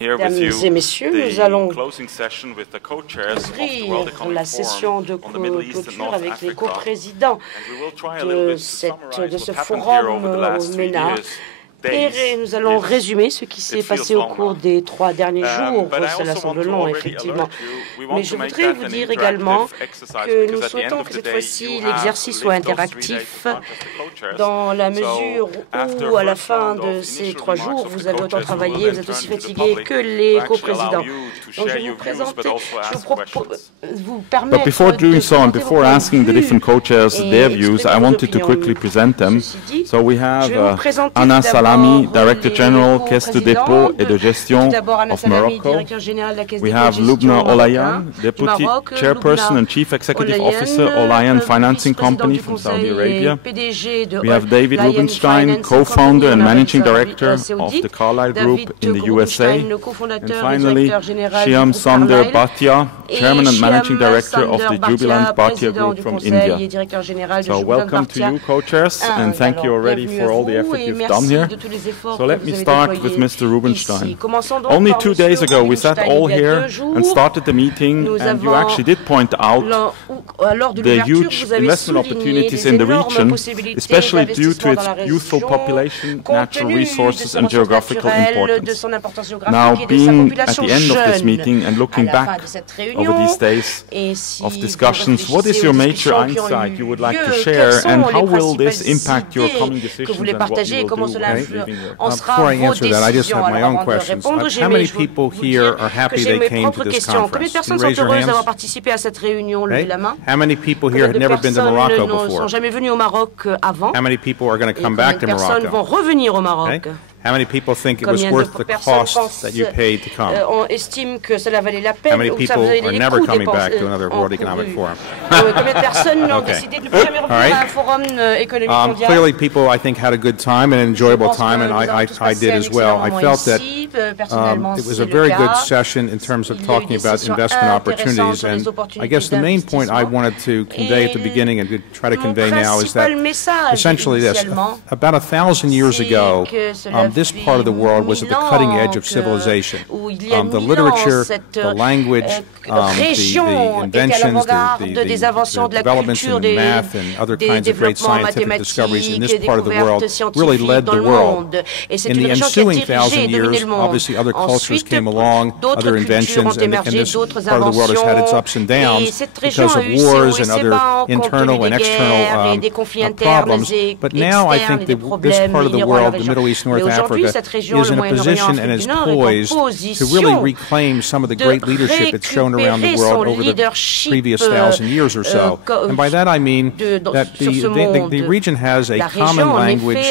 Mesdames et messieurs, nous allons ouvrir la session de clôture avec les coprésidents de ce forum au MENA. Et nous allons résumer ce qui s'est passé au cours des 3 derniers jours. Cela semble long, effectivement. Mais je voudrais vous dire également que nous souhaitons que cette fois-ci l'exercice soit interactif dans la mesure où, à la fin de ces 3 jours, vous avez autant travaillé, vous êtes aussi fatigués que les coprésidents. Donc je vais vous présenter, je vous permettre But before doing so and before asking the different co-chairs their views, I wanted to quickly present them. So we have Anass, Director General, Caisse de Dépôt et de Gestion of Morocco. We have Lubna, Olayan, Deputy Chairperson and Chief Executive Officer, Olayan Financing Company from Saudi Arabia. We have David Rubenstein, Co-founder and Managing Director of the Carlyle Group in the USA. And finally, Shyam Sunder Bhartia, Chairman and Managing Director of the Jubilant Bhartia Group from India. So welcome to you, co-chairs, and thank you already for all the effort you've done here. So let me start with Mr. Rubenstein. Only 2 days ago we sat all here and started the meeting, and you actually did point out the huge investment opportunities in the region, especially due to its youthful population, natural resources and geographical importance. Now, being at the end of this meeting and looking back over these days of discussions, what is your major insight you would like to share, and how will this impact your coming decisions and what you will do? Before I answer that, I just have my own questions. How many people here are happy they came to this conference? Can you raise your hands? Okay. How many people here had never been to Morocco before? How many people are going to come back to Morocco? Okay. How many people think it was worth the cost that you paid to come? How many people are never coming back to another World Economic Forum? Clearly, people, I think, had a good time and an enjoyable time, and I did as well. I felt that it was a very good session in terms of talking about investment opportunities, and I guess the main point I wanted to convey at the beginning and to try to convey now is that essentially this: about 1,000 years ago, this part of the world was at the cutting edge of civilization. The literature, the language, the inventions, the developments in math and other kinds of great scientific discoveries in this part of the world really led the world. In the ensuing 1,000 years, obviously other cultures came along, other inventions, and this part of the world has had its ups and downs because of wars and other internal and external problems. But now I think that this part of the world, the Middle East, North Africa, is in a position and is poised to really reclaim some of the great leadership it's shown around the world over the previous 1,000 years or so. And by that I mean that the region has a common language,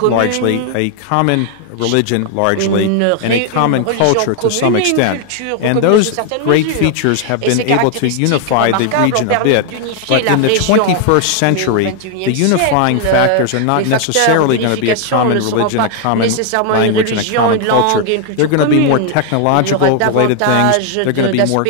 largely, a common religion largely, and a common culture to some extent. And those great features have been able to unify the region a bit. But in the 21st century, the unifying factors are not necessarily going to be a common religion, a common language, and a common culture. They're going to be more technological related things. They're going to be more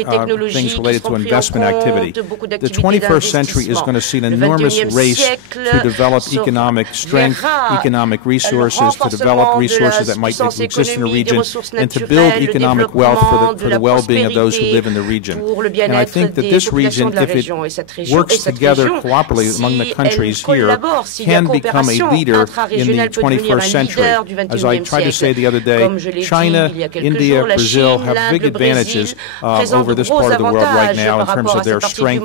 things related to investment activity. The 21st century is going to see an enormous race to develop economic strength, economic resources, to develop resources that might exist in the region, and to build economic wealth for the well-being of those who live in the region. And I think that this region, if it works together cooperatively among the countries here, can become a leader in the 21st century. As I tried to say the other day, China, India, Brazil have big advantages over this part of the world right now in terms of their strength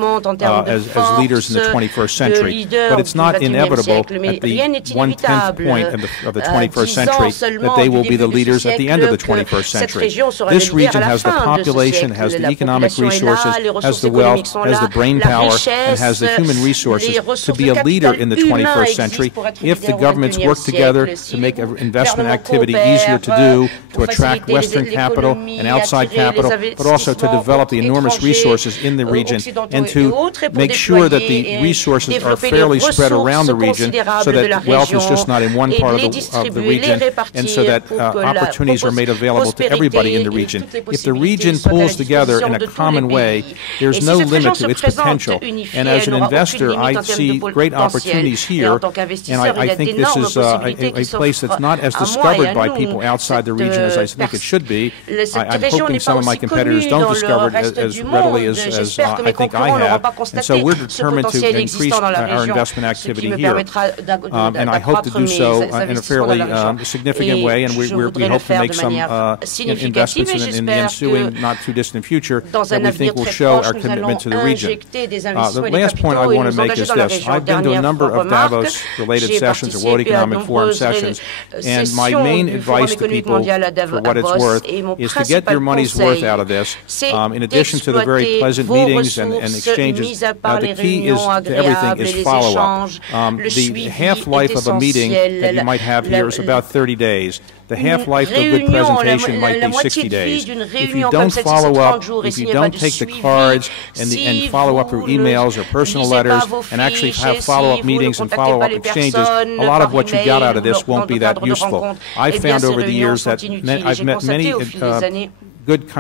as leaders in the 21st century. But it's not inevitable at the 1/10th point of the 21st century that they will be the leaders at the end of the 21st century. This region has the population, has the economic resources, has the wealth, has the brain power, and has the human resources to be a leader in the 21st century if the governments work together to make investment activity easier to do, to attract Western capital and outside capital, but also to develop the enormous resources in the region and to make sure that the resources are fairly spread around the region so that wealth is just not in one part of the region, and so that opportunities are made available to everybody in the region. If the region pulls together in a common way, there's no limit to its potential. And as an investor, I see great opportunities here, and I think this is a place that's not as discovered by people outside the region as I think it should be. I'm hoping some of my competitors don't discover it as readily as I think I have, and so we're determined to increase our investment activity here, and I hope to do so in a fairly significant way, and we hope to make some investments in the ensuing not-too-distant future that we think will show our commitment to the region. The last point I want to make is this. I've been to a number of Davos-related sessions, or World Economic Forum sessions, and my main advice to people, for what it's worth, is to get your money's worth out of this. In addition to the very pleasant meetings and exchanges, the key is to everything is follow-up. The half-life of a meeting that you might have here is about 30 days. The half-life of a good presentation might be 60 days. If you don't follow up, if you don't take the cards and follow up through emails or personal letters and actually have follow-up meetings and follow-up exchanges, a lot of what you got out of this won't be that useful. I've found over the years that I've met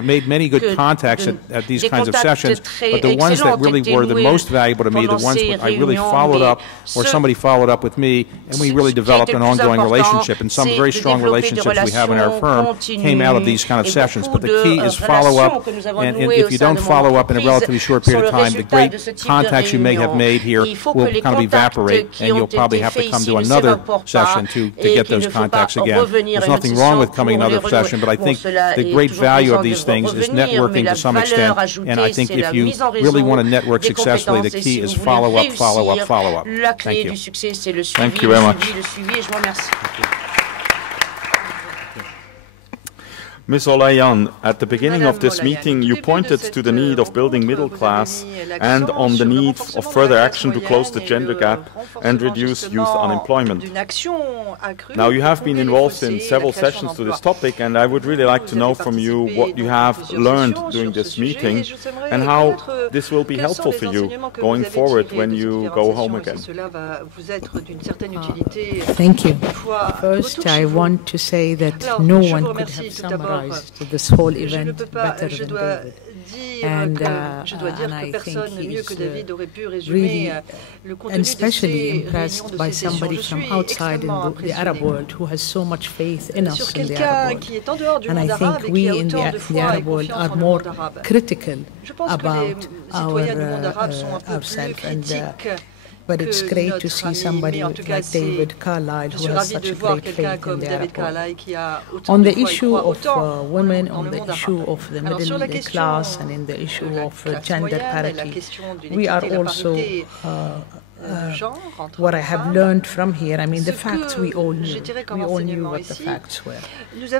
made many good contacts at these kinds of sessions, but the ones that really were the most valuable to me, the ones where I really followed up, or somebody followed up with me, and we really developed an ongoing relationship, and some very strong relationships we have in our firm came out of these kind of sessions. But the key is follow up, and if you don't follow up in a relatively short period of time, the great contacts you may have made here will kind of evaporate, and you'll probably have to come to another session to get those contacts again. There's nothing wrong with coming to another session, but I think the great value of these things is networking to some extent, and I think if you really want to network successfully, the key is follow up, follow up, follow up. Thank you. Thank you very much. Ms. Olayan, at the beginning of this meeting, you pointed to the need of building middle class and on the need of further action to close the gender gap and reduce youth unemployment. Now, you have been involved in several sessions to this topic, and I would really like to know from you what you have learned during this meeting and how this will be helpful for you going forward when you go home again. Thank you. First, I want to say that no one could have summarized this whole event better than David. And I think he is really and especially impressed by somebody from outside in the Arab world who has so much faith in us in the Arab world. And I think we in the Arab world are more critical about ourselves. But it's great to see somebody like David Carlyle who has such a great faith in the Arab world. On the issue of women, on the issue of the middle class, and in the issue of gender parity, we are also what I have learned from here, I mean, the facts we all knew. We all knew what the facts were.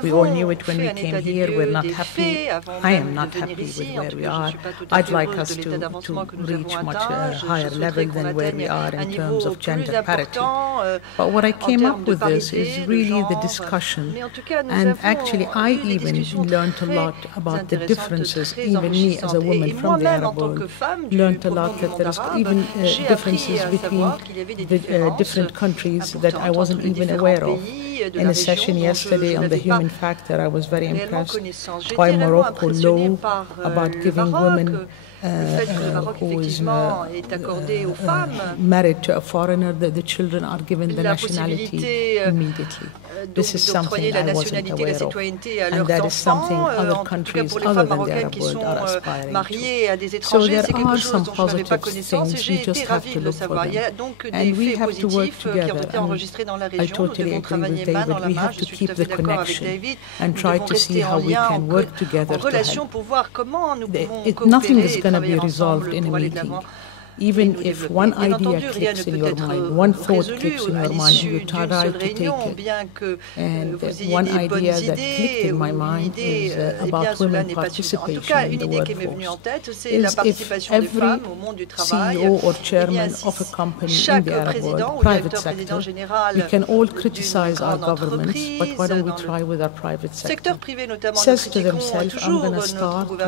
We all knew it when we came here. We're not happy. I am not happy with where we are. I'd like us to reach much higher level than where we are in terms of gender parity. But what I came up with this is really the discussion. And actually, I even learned a lot about the differences. Even me as a woman from the Arab world learned a lot that there is even differences between the different countries that I wasn't even aware of. In a session yesterday on the human factor, I was very impressed by Morocco law about giving women who is married to a foreigner, the children are given the nationality immediately. This is something I wasn't aware of, and that is something other countries other than the Arab world are aspiring to. So there are some positive things, we just have to look for them. And we have to work together. I totally agree with David. We have to keep the connection and try to see how we can work together to help. Nothing is going to be resolved in a meeting. Even if one idea clicks in your mind, one thought clicks in your mind, and you try to take it. And one idea that clicked in my mind is about women participation in the workforce. Is if every CEO or chairman of a company in the Arab world, private sector, we can all criticize our governments, but why don't we try with our private sector? Says to themselves, I'm going to start with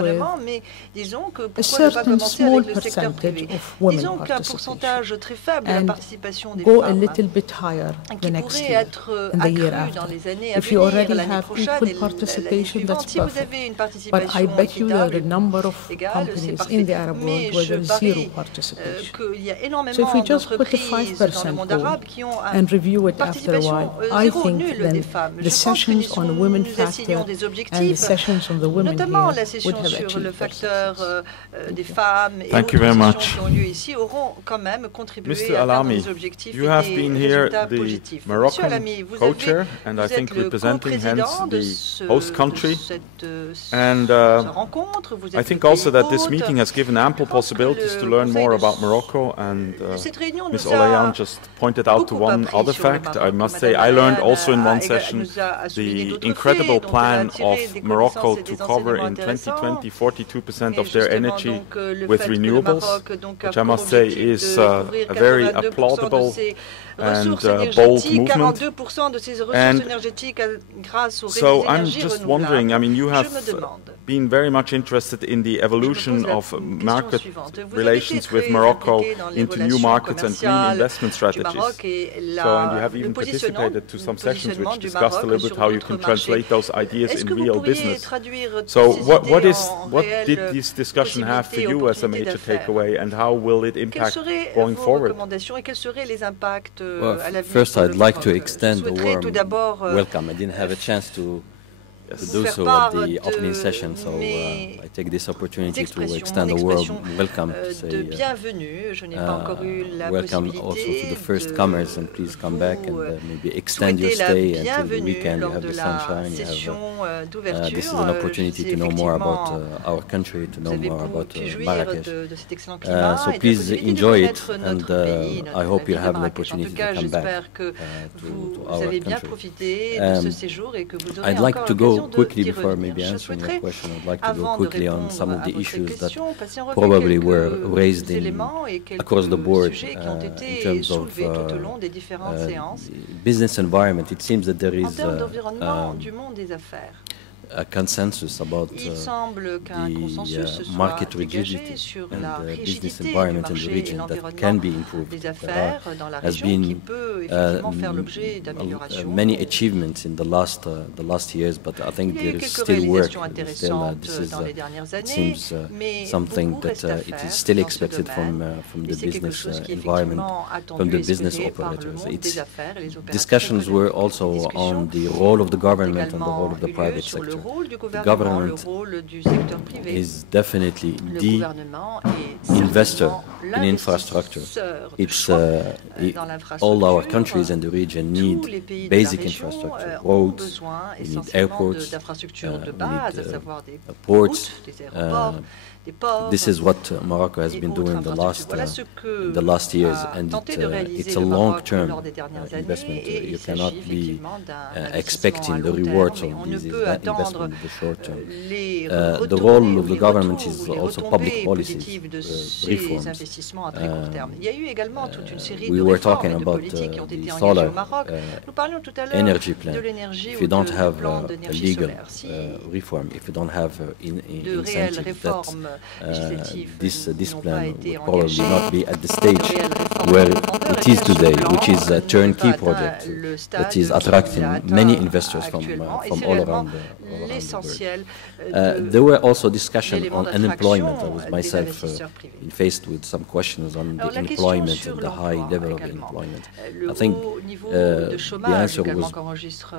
a certain small percentage of women disons qu'un pourcentage très faible de la participation des go a femmes little bit higher the qui next pourrait year être and the year accru dans after. les années à If you venir, already l'année have prochaine equal et l'année participation, that's suivante. Si vous perfect. avez une But participation I bet you there are a équitable, number of égale, c'est companies parfait. in the Arab Mais world where je there is parie zero participation. qu'il y a So if énormément we just put the d'entreprises dans le 5% monde goal arabe qui ont and review une it after a while, participation I zéro think nulle then des femmes. the Je pense que sessions on women nous essayons factor des and the objectifs, sessions on the women notamment here la would session have sur le achieved that facteur success. des femmes et Thank you autres very sessions much. qui ont lieu ici auront quand même contribué Mr. à atteindre Alami, des objectifs you et have des been here résultats the positifs. Monsieur Moroccan Alami, vous co-chair and I êtes think le representing co-président hence de the host country. cette And rencontre. Vous I êtes think le also pays that this hôte. meeting has given ample possibilities to learn more about Morocco, and Cette réunion Ms. nous a Olayan just pointed out to beaucoup one appris other sur le fact. I Maroc. must say Madame I learned Olayan also in one a session nous a souligné the d'autres incredible faits dont elle a plan tiré of des Morocco connaissances et to des cover enseignements in intéressants. 2020 42% Et of their justement, energy donc, le with fait que le renewables, Maroc, donc, a which I pour must say objectif is de a couvrir very 82% de applaudable ses and ressources bold énergétiques, movement. 42% de ses ressources And énergétiques grâce aux so I'm énergies just renouvelables. wondering, I mean, you have Je me demande. been very much interested in the evolution of market relations with très Morocco impliqué dans les into new relations markets and green commerciales investment du strategies. Maroc et And you have le even positionnement participated to some sessions positionnement which du discussed a Maroc little bit sur how you d'autres can translate those ideas Est-ce in que vous real pourriez business. traduire So ces what idées did en this discussion have for possibilités, you as a major opportunités takeaway, and how will it Quelles impact seraient going vos forward? recommandations et quels seraient les impacts Well, à l'avenir first, pour le I'd like to Maroc? extend Je a souhaiterais tout warm d'abord welcome. I didn't have a chance to do faire so part at the de opening session, so mes I take this opportunity to expressions, extend a mon warm expression welcome to de say bienvenue. Je n'ai pas encore eu la welcome also to the first comers, and please come back and maybe extend your stay until the weekend. You have the sunshine. You have, this is an opportunity to know more about our country, to know more about Marrakesh. So please enjoy it, and I hope you have an opportunity to come back to our country. I'd like to go quickly before maybe answering your question. I'd like to go quickly on some of the issues that probably were raised across the board in terms of business environment. It seems that there is a consensus about the market rigidity and the business environment in the region that can be improved. There has been many achievements in the last years, but I think there is still work. This is it seems something that it is still expected from the business environment, from the business operators. Discussions were also on the role of the government and the role of the private sector. The government is definitely the investor in infrastructure. It's all our countries in the region need basic infrastructure, roads, we need airports, we need ports. This is what Morocco has been doing the last years, and it's a long-term investment. You cannot be expecting the rewards of this investment in the short term. The role of the government is also public policies, reforms. We were talking about the solar energy plan. If you don't have a legal reform, if you don't have incentives, this plan will probably not be at the stage where it is today, which is a turnkey project that is attracting many investors from all around the world. There were also discussions on unemployment. I was myself faced with some questions on the employment and the high level of unemployment. I think the answer was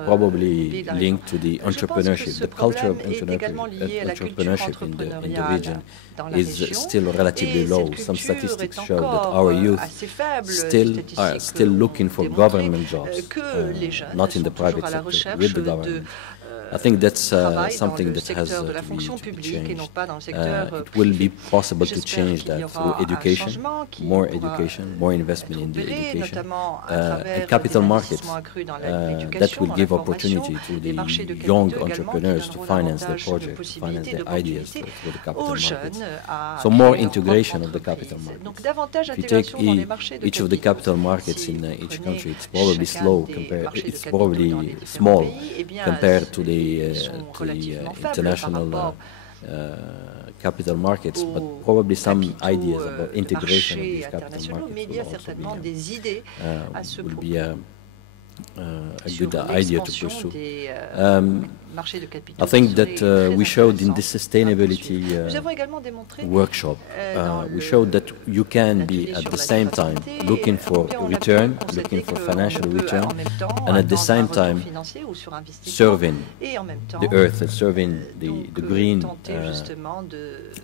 probably linked to the entrepreneurship. The culture of entrepreneurship in the region is still relatively low. Some statistics show that our youth are still looking for government jobs, not in the private sector, with the government. I think that's something that has to be changed. It will be possible to change that through education, more investment in the education, and capital markets that will give opportunity to the young entrepreneurs to finance their projects, to finance their ideas through the capital markets. So more integration of the capital markets. If you take each of the capital markets in each country, it's probably small compared to the international capital markets, but probably some ideas about integration of these capital markets will be a good idea to pursue. I think that we showed in this sustainability workshop, we showed that you can be at the same time looking for return, looking for financial return, and at the same time serving the earth and serving the green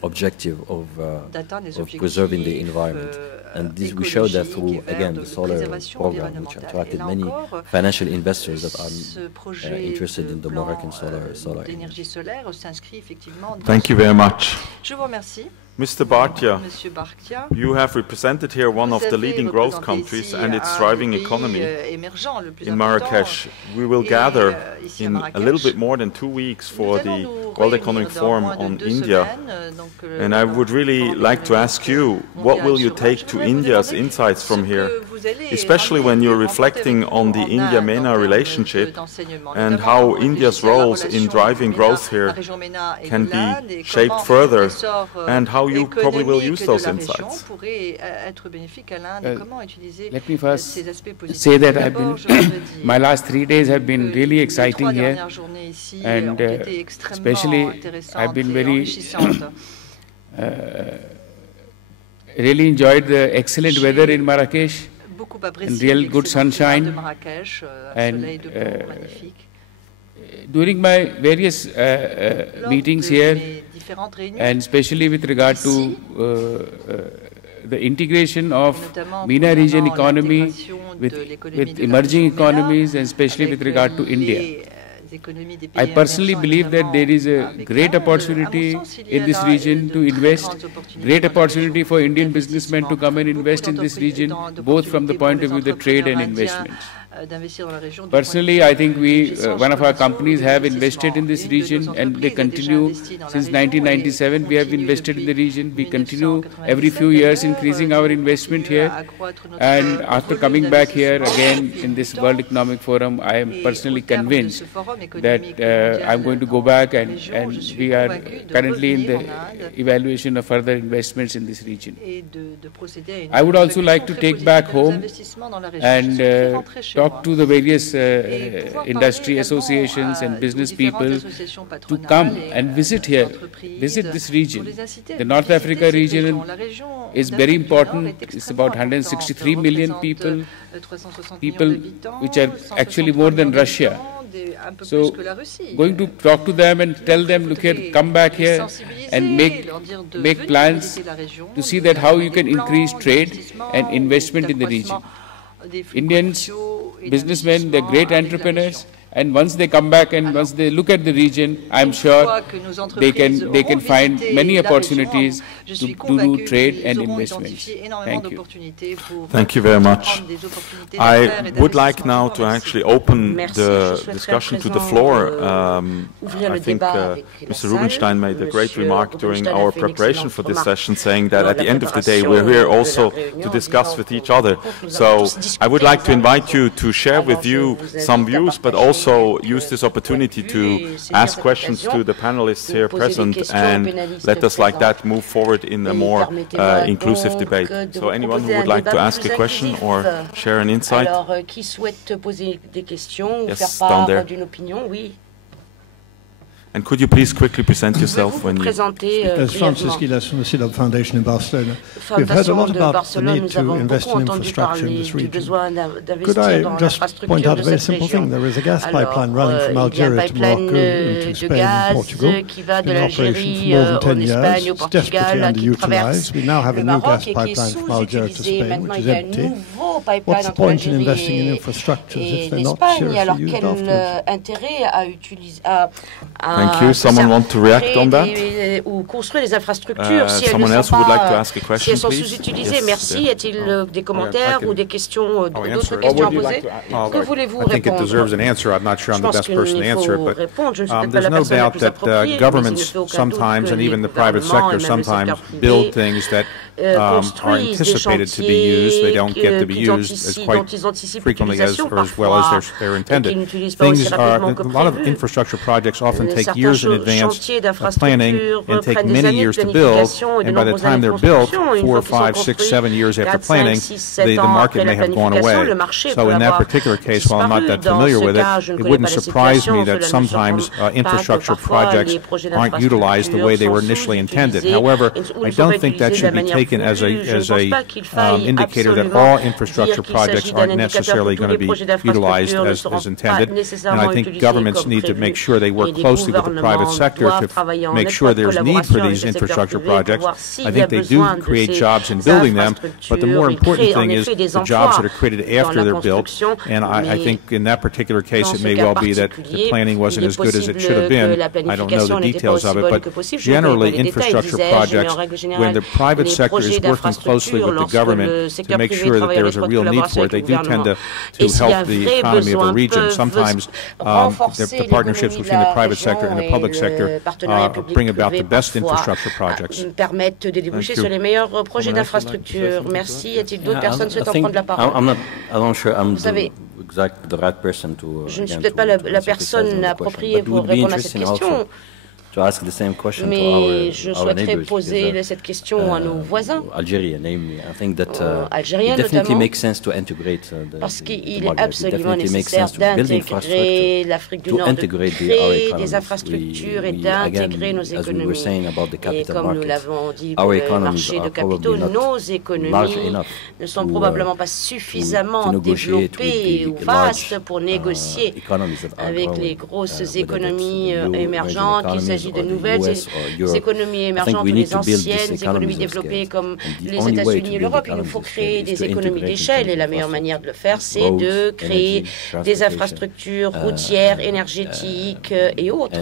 objective of preserving the environment. And this, we showed that through, again, the solar program, which attracted many financial investors that are interested in the Moroccan solar energy. Thank you very much. Mr. Bhartia, you have represented here one of the leading growth countries and its thriving economy in Marrakesh. We will gather in a little bit more than 2 weeks for the World Economic Forum on India. And I would really like to ask you, what will you take to India's insights from here, especially when you're reflecting on the India-MENA relationship and how India's roles in driving growth here can be shaped further, and how you probably will use those insights. Let me first say that I've been my last 3 days have been really exciting here, and especially I've been very really enjoyed the excellent weather in Marrakesh, and real good sunshine, and during my various meetings here, and especially with regard to the integration of MENA region economy with emerging economies, and especially with regard to India. I personally believe that there is a great opportunity in this region to invest, great opportunity for Indian businessmen to come and invest in this region, both from the point of view of the trade and investments. Personally, I think one of our companies have invested in this region, and they continue. Since 1997, we have invested in the region. We continue every few years increasing our investment here. And after coming back here again in this World Economic Forum, I am personally convinced that I'm going to go back, and we are currently in the evaluation of further investments in this region. I would also like to take back home and talk to the various industry associations and business people to come and visit here, visit this region. The North Africa region is very important. It's about 163 million people which are actually more than Russia. So going to talk to them and tell them, look here, come back here and make plans to see that how you can increase trade and investment in the region. Indians, businessmen, they're great entrepreneurs, and once they come back and once they look at the region, I'm sure they can find many opportunities to do trade and investments. Thank you. Thank you very much. I would like now to actually open the discussion to the floor. I think Mr. Rubenstein made a great remark during our preparation for this session, saying that at the end of the day we're here also to discuss with each other. So I would like to invite you to share with you some views, but also use this opportunity to ask questions to the panelists here present, and let us like that move forward in a more inclusive debate. So anyone who would like to ask a question or share an insight? Yes, down there. And could you please quickly present yourself when you speak? Francis Gilas from the Foundation in Barcelona. We've heard a lot about the need to invest in infrastructure in this region. Could I just point out a very simple thing? There is a gas pipeline running from Algeria to Morocco into Spain and Portugal, in operation for more than 10 years. It's desperately underutilized. We now have a new gas pipeline from Algeria to Spain, which is empty. What's the point in investing in infrastructures if they're not seriously used afterwards? Thank you. Someone want to react on that? Someone else who would like to ask a question, please? Merci. Y a-t-il des commentaires ou des questions, d'autres questions à poser? Que voulez-vous répondre? I think it deserves an answer. I'm not sure I'm the best person to answer it, but there's no doubt that governments sometimes, and even the private sector sometimes, build things that are anticipated to be used. They don't get to be used as quite frequently or as well as they're intended. A lot of infrastructure projects often take years in advance of planning and take many years to build, and by the time they're built, 4, 5, 6, 7 years after planning, the market may have gone away. So in that particular case, while I'm not that familiar with it, it wouldn't surprise me that sometimes infrastructure projects aren't utilized the way they were initially intended. However, I don't think that should be taken as a indicator that all infrastructure projects aren't necessarily going to be utilized as intended. And I think governments need to make sure they work closely with the private sector to make sure there's need for these infrastructure projects. I think they do create jobs in building them, but the more important thing is the jobs that are created after they're built. And I think in that particular case, it may well be that the planning wasn't as good as it should have been. I don't know the details of it, but generally infrastructure projects, when the private sector is working closely with the government to make sure that there's a real need for it, they do tend to help the economy of a region. Sometimes the partnerships between the private sector and the public sector bring about the best infrastructure projects. Permettent de déboucher sur les meilleurs projets d'infrastructure. Merci. Y a-t-il d'autres personnes souhaitant prendre la parole? Vous savez, je ne suis peut-être pas la personne appropriée pour répondre à cette question. Mais je souhaiterais poser cette question à nos voisins algériens notamment, parce qu'il est absolument nécessaire d'intégrer l'Afrique du Nord, de créer des infrastructures et d'intégrer nos économies. Et comme nous l'avons dit pour le marché de capitaux, nos économies ne sont probablement pas suffisamment développées ou vastes pour négocier avec les grosses économies émergentes, qu'il s'agit de nouvelles économies émergentes ou les anciennes économies développées comme les États-Unis et l'Europe. Il nous faut créer des économies d'échelle et la meilleure manière de le faire, c'est de créer des infrastructures routières, énergétiques et autres.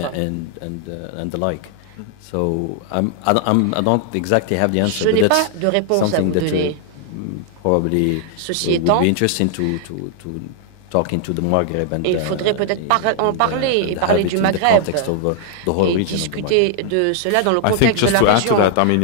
Je n'ai pas de réponse à vous donner. Ceci étant, il faudrait peut-être en parler et parler du Maghreb et discuter de cela dans le contexte de la région.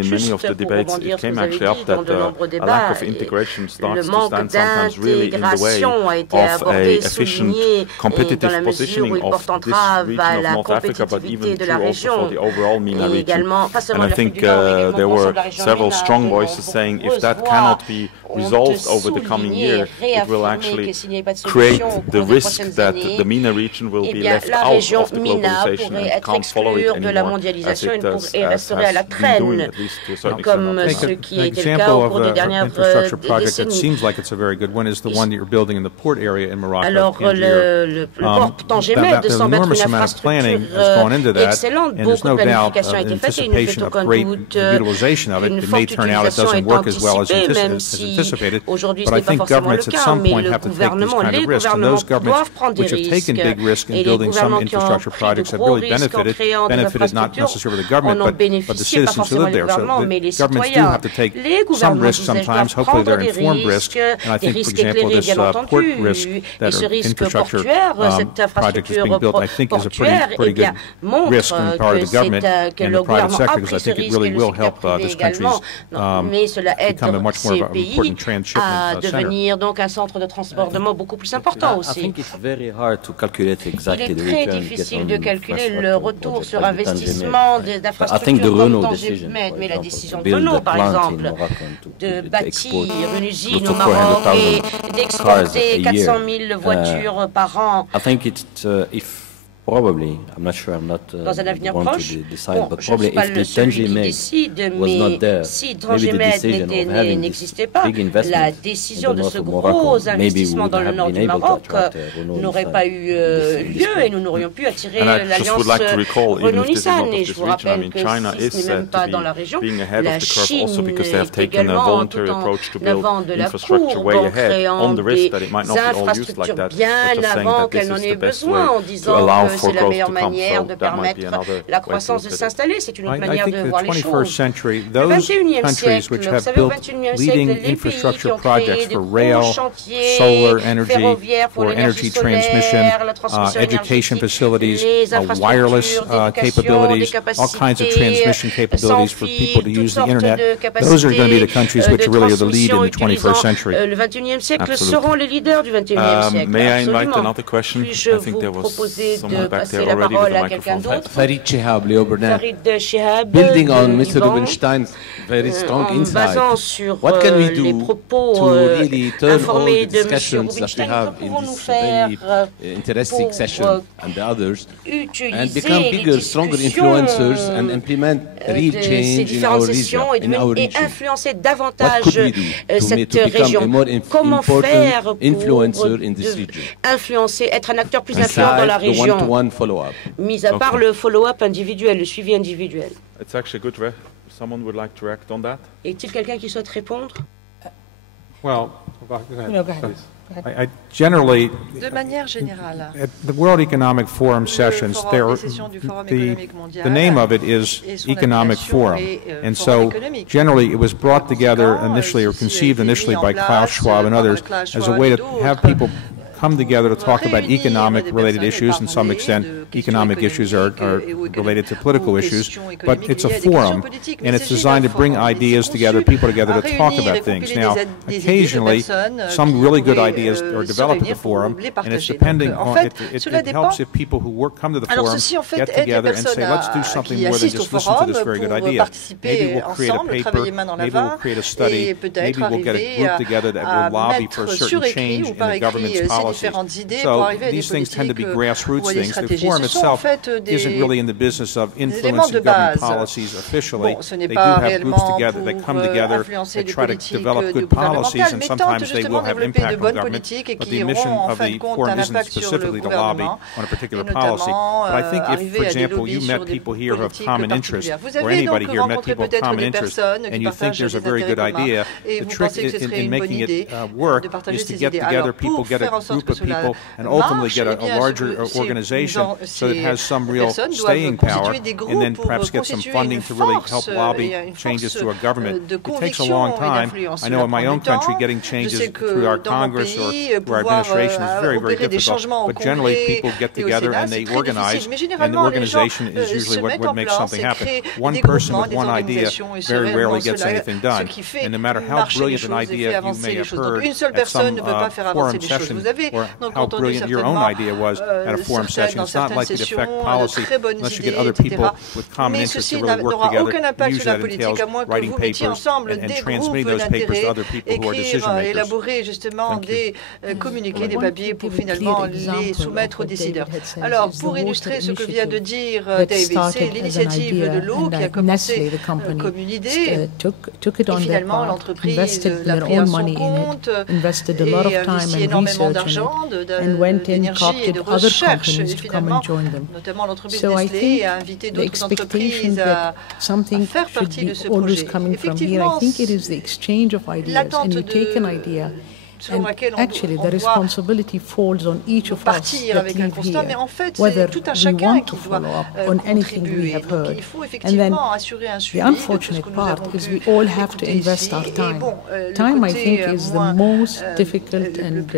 Juste pour rebondir ce que vous avez dit, dans de nombreux débats, le manque d'intégration a été abordé, souligné, et dans la mesure où il porte entrave à la compétitivité de la région et également, pas seulement de l'Afrique du Nord, mais également de la région. Resolved over the coming year, it will actually create the risk that the MENA region will be left out of the globalization and can't follow it anymore, as it has been doing, at least to a certain extent. An example of an infrastructure project that seems like it's a very good one is the one that you're building in the port area in Morocco. Alors, le port Tangemed semble être une infrastructure excellente. Beaucoup de planification a été faite et il ne fait aucun doute qu'une forte utilisation est anticipée, même si aujourd'hui ce n'est pas forcément le cas, mais les gouvernements doivent prendre des risques et les gouvernements qui ont pris de gros risques en créant des infrastructures en ont bénéficié, pas forcément les gouvernements, mais les citoyens. Les gouvernements doivent prendre des risques éclairés bien entendu, et ce risque portuaire, cette infrastructure portuaire, eh bien, montre que le gouvernement a pris ce risque et le secteur privé également, mais cela aide ces pays à devenir donc un centre de transbordement beaucoup plus important aussi. Il est très difficile de calculer le retour sur investissement d'infrastructures comme Tangemed, mais la décision de Renault, par exemple, de bâtir une usine au Maroc et d'exporter 400 000 voitures par an. Dans un avenir proche, bon, je ne suis pas celui qui décide, mais si Tangemed n'existait pas, la décision de ce gros investissement dans le nord du Maroc n'aurait pas eu lieu et nous n'aurions pu attirer l'alliance Renault-Nissan. Et je vous rappelle que si ce n'est même pas dans la région, la Chine est également tout en avant de la courbe en créant des infrastructures bien avant qu'elle n'en ait besoin, en disant que c'est la meilleure manière de permettre la croissance de s'installer. C'est une autre manière de voir les choses. Le 21e siècle, vous savez, au 21e siècle, les pays qui ont créé de gros chantiers ferroviaires pour l'énergie solaire, la transmission énergétique, les infrastructures d'éducation, des capacités sans fil, toutes sortes de capacités de transmission utilisant le 21e siècle seront les leaders du 21e siècle. Absolument. Puis-je vous proposer de passer la parole à quelqu'un d'autre? Farid Shihab, building on Mr. Rubenstein's very strong insight. Basant sur What can we do les propos to really turn all informés the de M. discussions that we Rubenstein, have que in pouvons-nous this faire very interesting session and the others and utiliser become les bigger, stronger influencers and implement real de ces change in différentes our sessions region, et influencer davantage cette to become région. a more Comment faire pour influencer in this region? Influencer, être un acteur plus influent dans la région, mis à part le follow-up individuel, le suivi individuel. Someone would like to react on that? Est-il quelqu'un qui souhaite répondre? Well, go ahead. I generally, de manière générale, at the World Economic Forum sessions, the name of it is Economic Forum, and so generally it was brought together initially or conceived initially by Klaus Schwab and others as a way to have people come together to talk about economic-related issues. In some extent, economic issues are related to political issues, but it's a forum, and it's designed to bring ideas together, people together to talk about things. Now, occasionally, some really good ideas are developed at the forum, and it's depending on, it helps if people who come to the forum get together and say, let's do something more than just listen to this very good idea. Maybe we'll create a paper, maybe we'll create a study, maybe we'll get a group together that will lobby for a certain change in the government's policy. So these things tend to be grassroots things. The forum itself isn't really in the business of influencing government policies officially. They do have groups together, they come together, they try to develop good policies, and sometimes they will have impact on government. But the mission of the forum isn't specifically to lobby on a particular policy. But I think if, for example, you met people here who have common interests, or anybody here met people of common interests, and you think there's a very good idea, the trick in making it work is to get together people, get a group of people, and ultimately get a larger organization so that it has some real staying power, and then perhaps get some funding to really help lobby changes to our government. It takes a long time. I know in my own country getting changes through our Congress or through our administration is very, very difficult, but generally people get together and they organize, and the organization is usually what makes something happen. One person with one idea very rarely gets anything done, and no matter how brilliant an idea you may have heard at some forum session, or how brilliant your own idea was at a forum session, it's not likely to affect policy unless you get other people with common interests to really work together. Usually that entails writing papers and transmitting those papers to other people who are decision makers. Élaborer justement des communiqués, des papiers pour finalement les soumettre aux décideurs. Alors, pour illustrer ce que vient de dire David, c'est l'initiative de l'eau qui a commencé comme une idée, et finalement l'entreprise l'a pris à son compte et a investi énormément d'argent, d'énergie et de recherche, et finalement, notamment l'entreprise Nestlé a invité d'autres entreprises à faire partie de ce projet. Effectivement, l'attente de And actually, the responsibility falls on each of us that live here, whether we want to follow up on anything we have heard. And then the unfortunate part is we all have to invest our time. Time, I think, is the most difficult and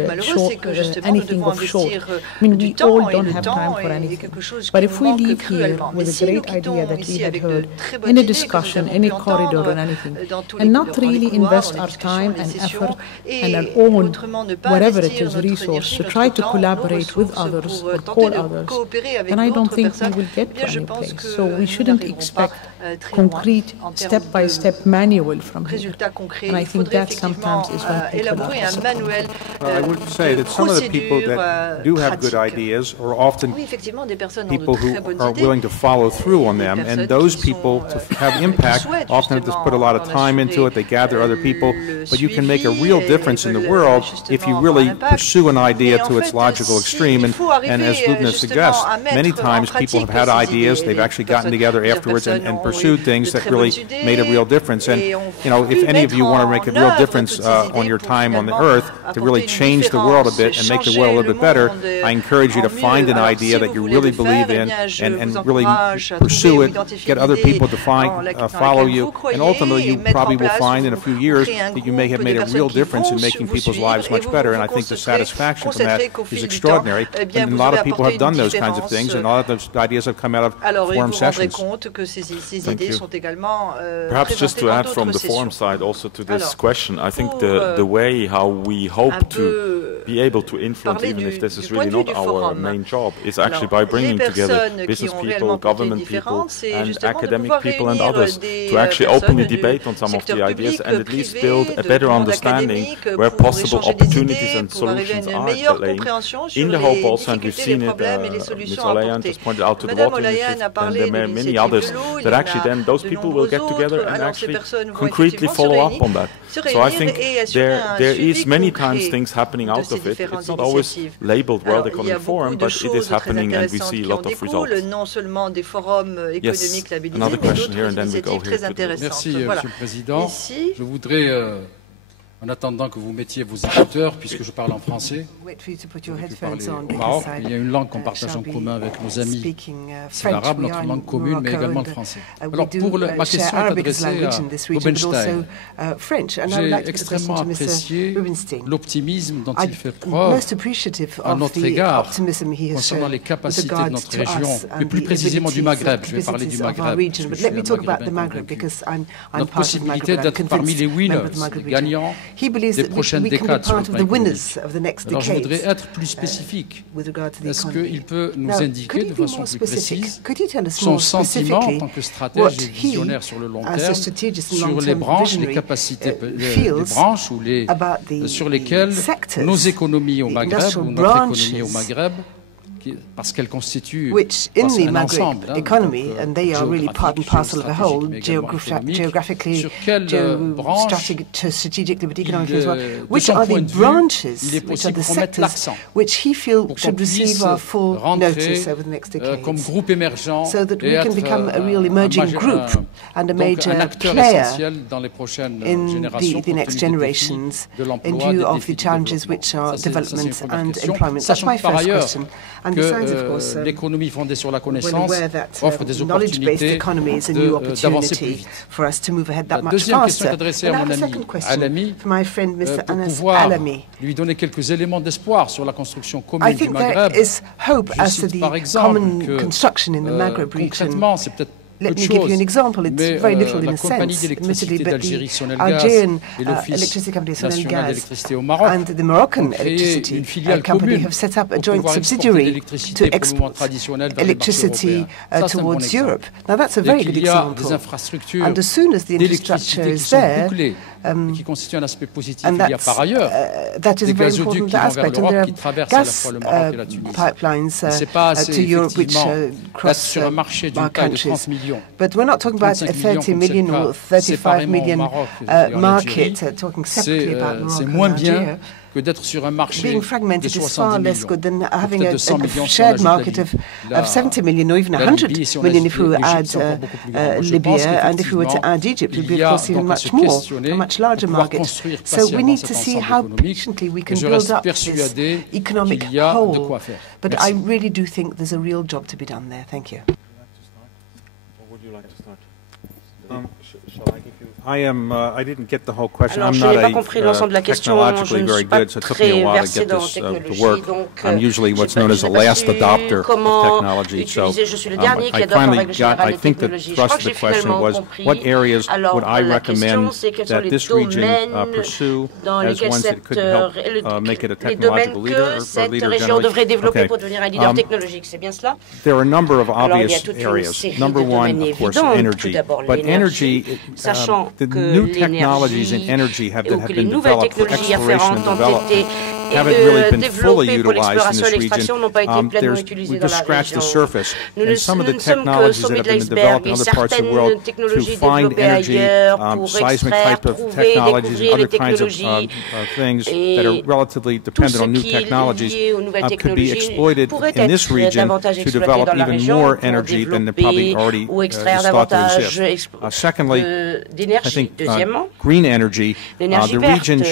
anything of short. I mean, we all don't have time for anything. But if we leave here with a great idea that we had heard in a discussion, in a corridor or anything, and not really invest our time and effort and our own whatever it is, resource, to try to collaborate with others or call others, then I don't think we will get to any place. So we shouldn't expect concrete, step-by-step manual from here. And I think that sometimes is when people are disappointed. Well, I would say that some of the people that do have good ideas are often people who are willing to follow through on them, and those people, to have impact, often have to put a lot of time into it, they gather other people, but you can make a real difference in the world world if you really pursue an idea to its logical extreme. And as Lubna suggests, many times people have had ideas, they've actually gotten together afterwards and pursued things that really made a real difference. And, you know, if any of you want to make a real difference on your time on the earth, to really change the world a bit and make the world a little bit better, I encourage you to find an idea that you really believe in and really pursue it, get other people to follow you, and ultimately you probably will find in a few years that you may have made a real difference in making people's lives much better, and I think the satisfaction from that is extraordinary. And a lot of people have done those kinds of things, and a lot of those ideas have come out of forum sessions. Thank you. Perhaps just to add from the forum side also to this question, I think the way how we hope to be able to influence, even if this is really not our main job, is actually by bringing together business people, government people, and academic people and others to actually openly debate on some of the ideas and at least build a better understanding where possible opportunities and solutions are laying. In the hope also, and we've seen it, Ms. Olayan just pointed out to the water initiative, and there are many others, that actually then those people will get together and actually concretely follow up on that. So I think there is many times things happening out of it. It's not always labeled World Economic Forum, but it is happening and we see a lot of results. Yes, another question here and then we go here. Merci, Monsieur le Président. Je voudrais, en attendant que vous mettiez vos écouteurs, puisque je parle en français, au Maroc, il y a une langue qu'on partage en commun avec nos amis. C'est l'arabe, notre langue commune, mais également le français. Alors, ma question est adressée à Rubenstein. J'ai extrêmement apprécié l'optimisme dont il fait preuve à notre égard concernant les capacités de notre région, mais plus précisément du Maghreb. Je vais parler du Maghreb, parce que je suis un notre possibilité d'être parmi les winners, les gagnants des prochaines décades sur le plan économique. Alors je voudrais être plus spécifique. Est-ce qu'il peut nous indiquer de façon plus précise son sentiment en tant que stratège et visionnaire sur le long terme sur les branches, les capacités, les branches ou sur lesquelles nos économies au Maghreb ou notre économie au Maghreb, parce qu'elle constitue in the Maghreb economy, and they are really part and parcel of a whole, geographically, strategically, but economically as well. Which are the branches, which are the sectors, which he feels should receive our full notice over the next decades, so that we can become a real emerging group and a major player in the next generations in view of the challenges which are development and employment. That's my first question. Que l'économie fondée sur la connaissance offre des opportunités d'avancer plus vite. La deuxième question est adressée à mon ami Alami pour pouvoir lui donner quelques éléments d'espoir sur la construction commune du Maghreb. Je cite par exemple que concrètement, c'est peut-être Let me give you an example. It's very little in a sense, admittedly, but the Algerian electricity company, Sonel Gas, and the Moroccan electricity company have set up a joint subsidiary to export electricity towards Europe. Now, that's a very good example. And as soon as the infrastructure is there, qui constitue un aspect positif. Il y a par ailleurs des gazoducs qui vont vers l'Europe, qui traversent à la fois le Maroc et la Tunisie. C'est pas assez effectivement d'être sur un marché d'une taille de 30 millions. But we're not talking about a 30 million or 35 million market, talking separately about Morocco and Algeria. Que d'être sur un marché being fragmented is far less good than having a shared market of 70 million or even 100 million if we were to add Libya, and if we were to add Egypt, it would be of course even much more, a much larger market. So we need to see how patiently we can build up this economic whole. But I really do think there's a real job to be done there. Thank you. Would you like to start? Shall I give you? I didn't get the whole question. Alors, I'm je n'ai not pas compris l'ensemble de la question. Je ne suis pas très versé dans la technologie, donc I'm usually what's known as a last adopter of technology. So I finally got, I think the thrust of the question was, what areas would I recommend that this region pursue as ones that could help make it a technological leader or leader generally? Okay. There are a number of obvious areas. Number one, of course, energy. But energy, the new technologies in energy have been developed for exploration and development. haven't really been fully utilized in this region. We've just scratched the surface. And some of the technologies that have been developed in other parts of the world to find energy, seismic type of technologies and other kinds of things that are relatively dependent on new technologies could be exploited in this region to develop even more energy than probably already is thought to exist. Secondly, I think green energy, the region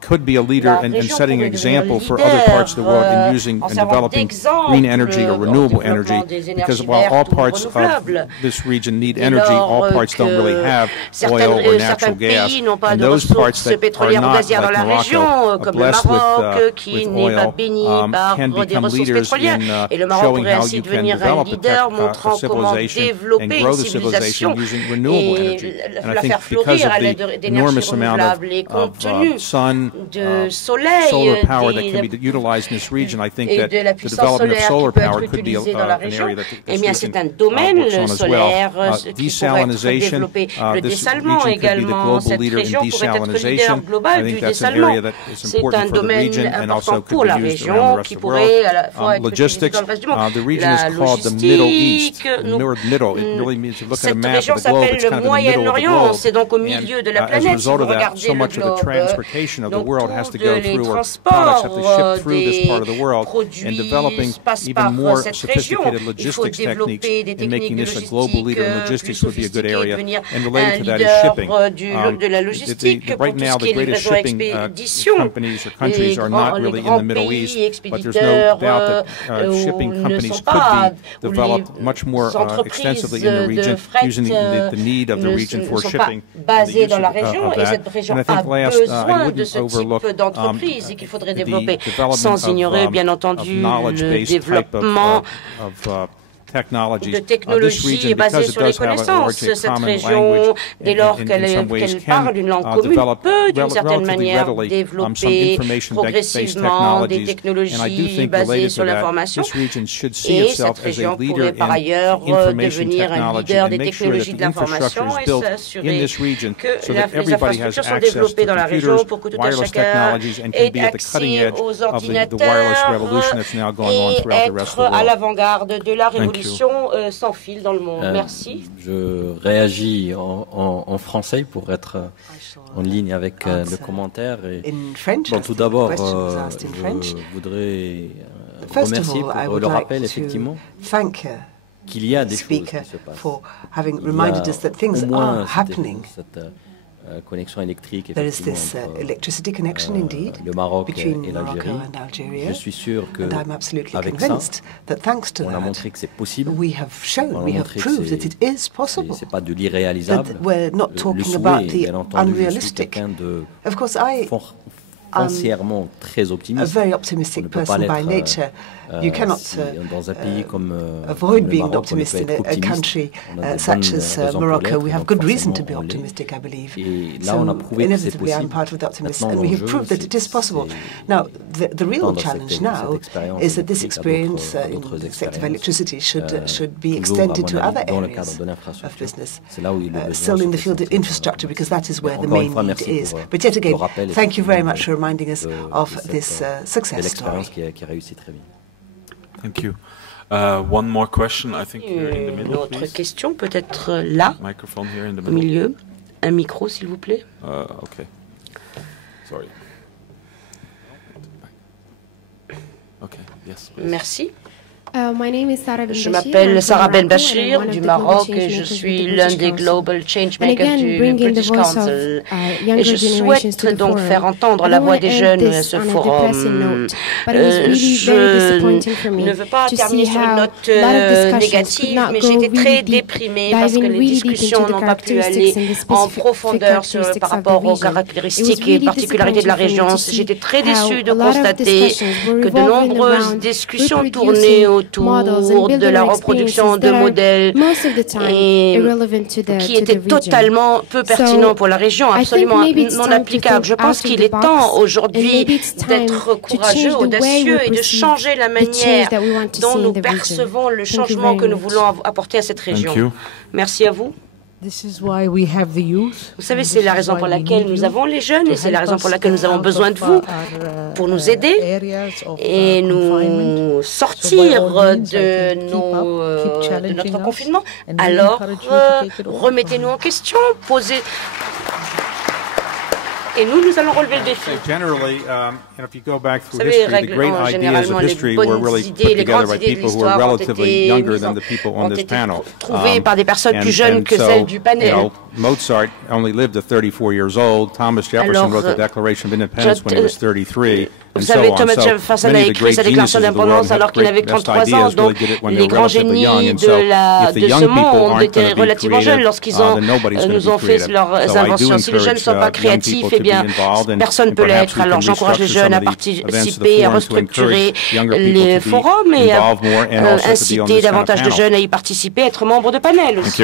could be a leader in setting an example for other parts of the world in using and developing green energy or renewable energy, because while all parts of this region need energy, all parts don't really have oil or natural gas, and those parts that are not, like Morocco, blessed with oil, can become leaders in showing how you can develop a civilization and grow the civilization using renewable energy. And I think because of the enormous amount of sun, solar power that can be utilized in this region, I think that the development of solar power could be an area that this region works on as well. Desalinization, this region could be the global leader in desalinization. I think that's an area that is important for the region and also could be used around the rest of the world. Logistics, the region is called the Middle East. Middle, it really means, you look at a map of the globe, it's kind of in the middle of the globe. And as a result of that, so much of the transportation of the world has to go through, or products have to ship through this part of the world, and developing even more sophisticated logistics techniques and making this a global leader in logistics would be a good area. And related to that is shipping. Right now, the greatest shipping companies or countries are not really in the Middle East, but there's no doubt that shipping companies could be developed much more extensively in the region, using the need of the region for shipping. And I think last, I wouldn't overlook the development of knowledge-based type of de technologie basée sur les connaissances. Cette région, dès lors qu'elle parle une langue commune, peut d'une certaine manière développer progressivement des technologies basées sur l'information. Et cette région pourrait par ailleurs devenir un leader des technologies de l'information et s'assurer que les infrastructures sont développées dans la région pour que tout un chacun ait accès aux ordinateurs et être à l'avant-garde de la révolution sans fil dans le monde. Merci. Je réagis en français pour être en ligne avec le commentaire. Bon, tout d'abord, je voudrais remercier pour le rappel, effectivement, qu'il y a des choses qui se passent. Il y a au moins cette connexion électrique, effectivement, entre le Maroc et l'Algérie. Je suis sûr qu'avec ça, on a montré que c'est possible. On a montré que c'est pas de l'irréalisable. Le souhait, bien entendu, je suis quelqu'un de foncièrement très optimiste. On ne peut pas l'être dans un pays comme avoid being optimistic in a country such as Morocco. We have good reason to be optimistic, I believe. So inevitably I'm part of the optimists, and we have proved that it is possible. Now, the real challenge now is that this experience in the sector of electricity should be extended to other areas of business, still in the field of infrastructure, because that is where the main need is. But yet again, thank you very much for reminding us of this success story. Thank you. One more question, I think here in the middle, une autre question, peut-être là, au milieu. Un micro, s'il vous plaît. Okay. Sorry. Okay. Yes. Please. Merci. Je m'appelle Sarah Ben Bachir du Maroc et je suis l'un des Global Changemakers du British Council. Et je souhaite donc faire entendre la voix des jeunes à ce forum. Je ne veux pas terminer sur une note négative, mais j'ai été très déprimée parce que les discussions n'ont pas pu aller en profondeur par rapport aux caractéristiques et particularités de la région. J'étais très déçue de constater que de nombreuses discussions tournaient autour de la reproduction de modèles qui étaient totalement peu pertinents pour la région, absolument non applicables. Je pense qu'il est temps aujourd'hui d'être courageux, audacieux et de changer la manière dont nous percevons le changement que nous voulons apporter à cette région. Merci à vous. Vous savez, c'est la raison pour laquelle nous avons les jeunes et c'est la raison pour laquelle nous avons besoin de vous pour nous aider et nous sortir de notre confinement. Alors, remettez-nous en question, posez... Et nous allons relever le défi. Vous savez, généralement, les bonnes idées, les grandes idées de l'histoire ont été trouvées par des personnes plus jeunes que celles du panel. Mozart only lived to 34 years old. Thomas Jefferson wrote the Declaration of Independence when he was 33. Vous savez, Thomas Jefferson a écrit sa déclaration d'indépendance alors qu'il avait 33 ans, donc les grands génies de ce monde étaient relativement jeunes lorsqu'ils nous ont fait leurs inventions. Si les jeunes ne sont pas créatifs, eh bien, personne ne peut l'être. Alors j'encourage les jeunes à participer, à restructurer les forums et à inciter davantage de jeunes à y participer, à être membres de panel aussi.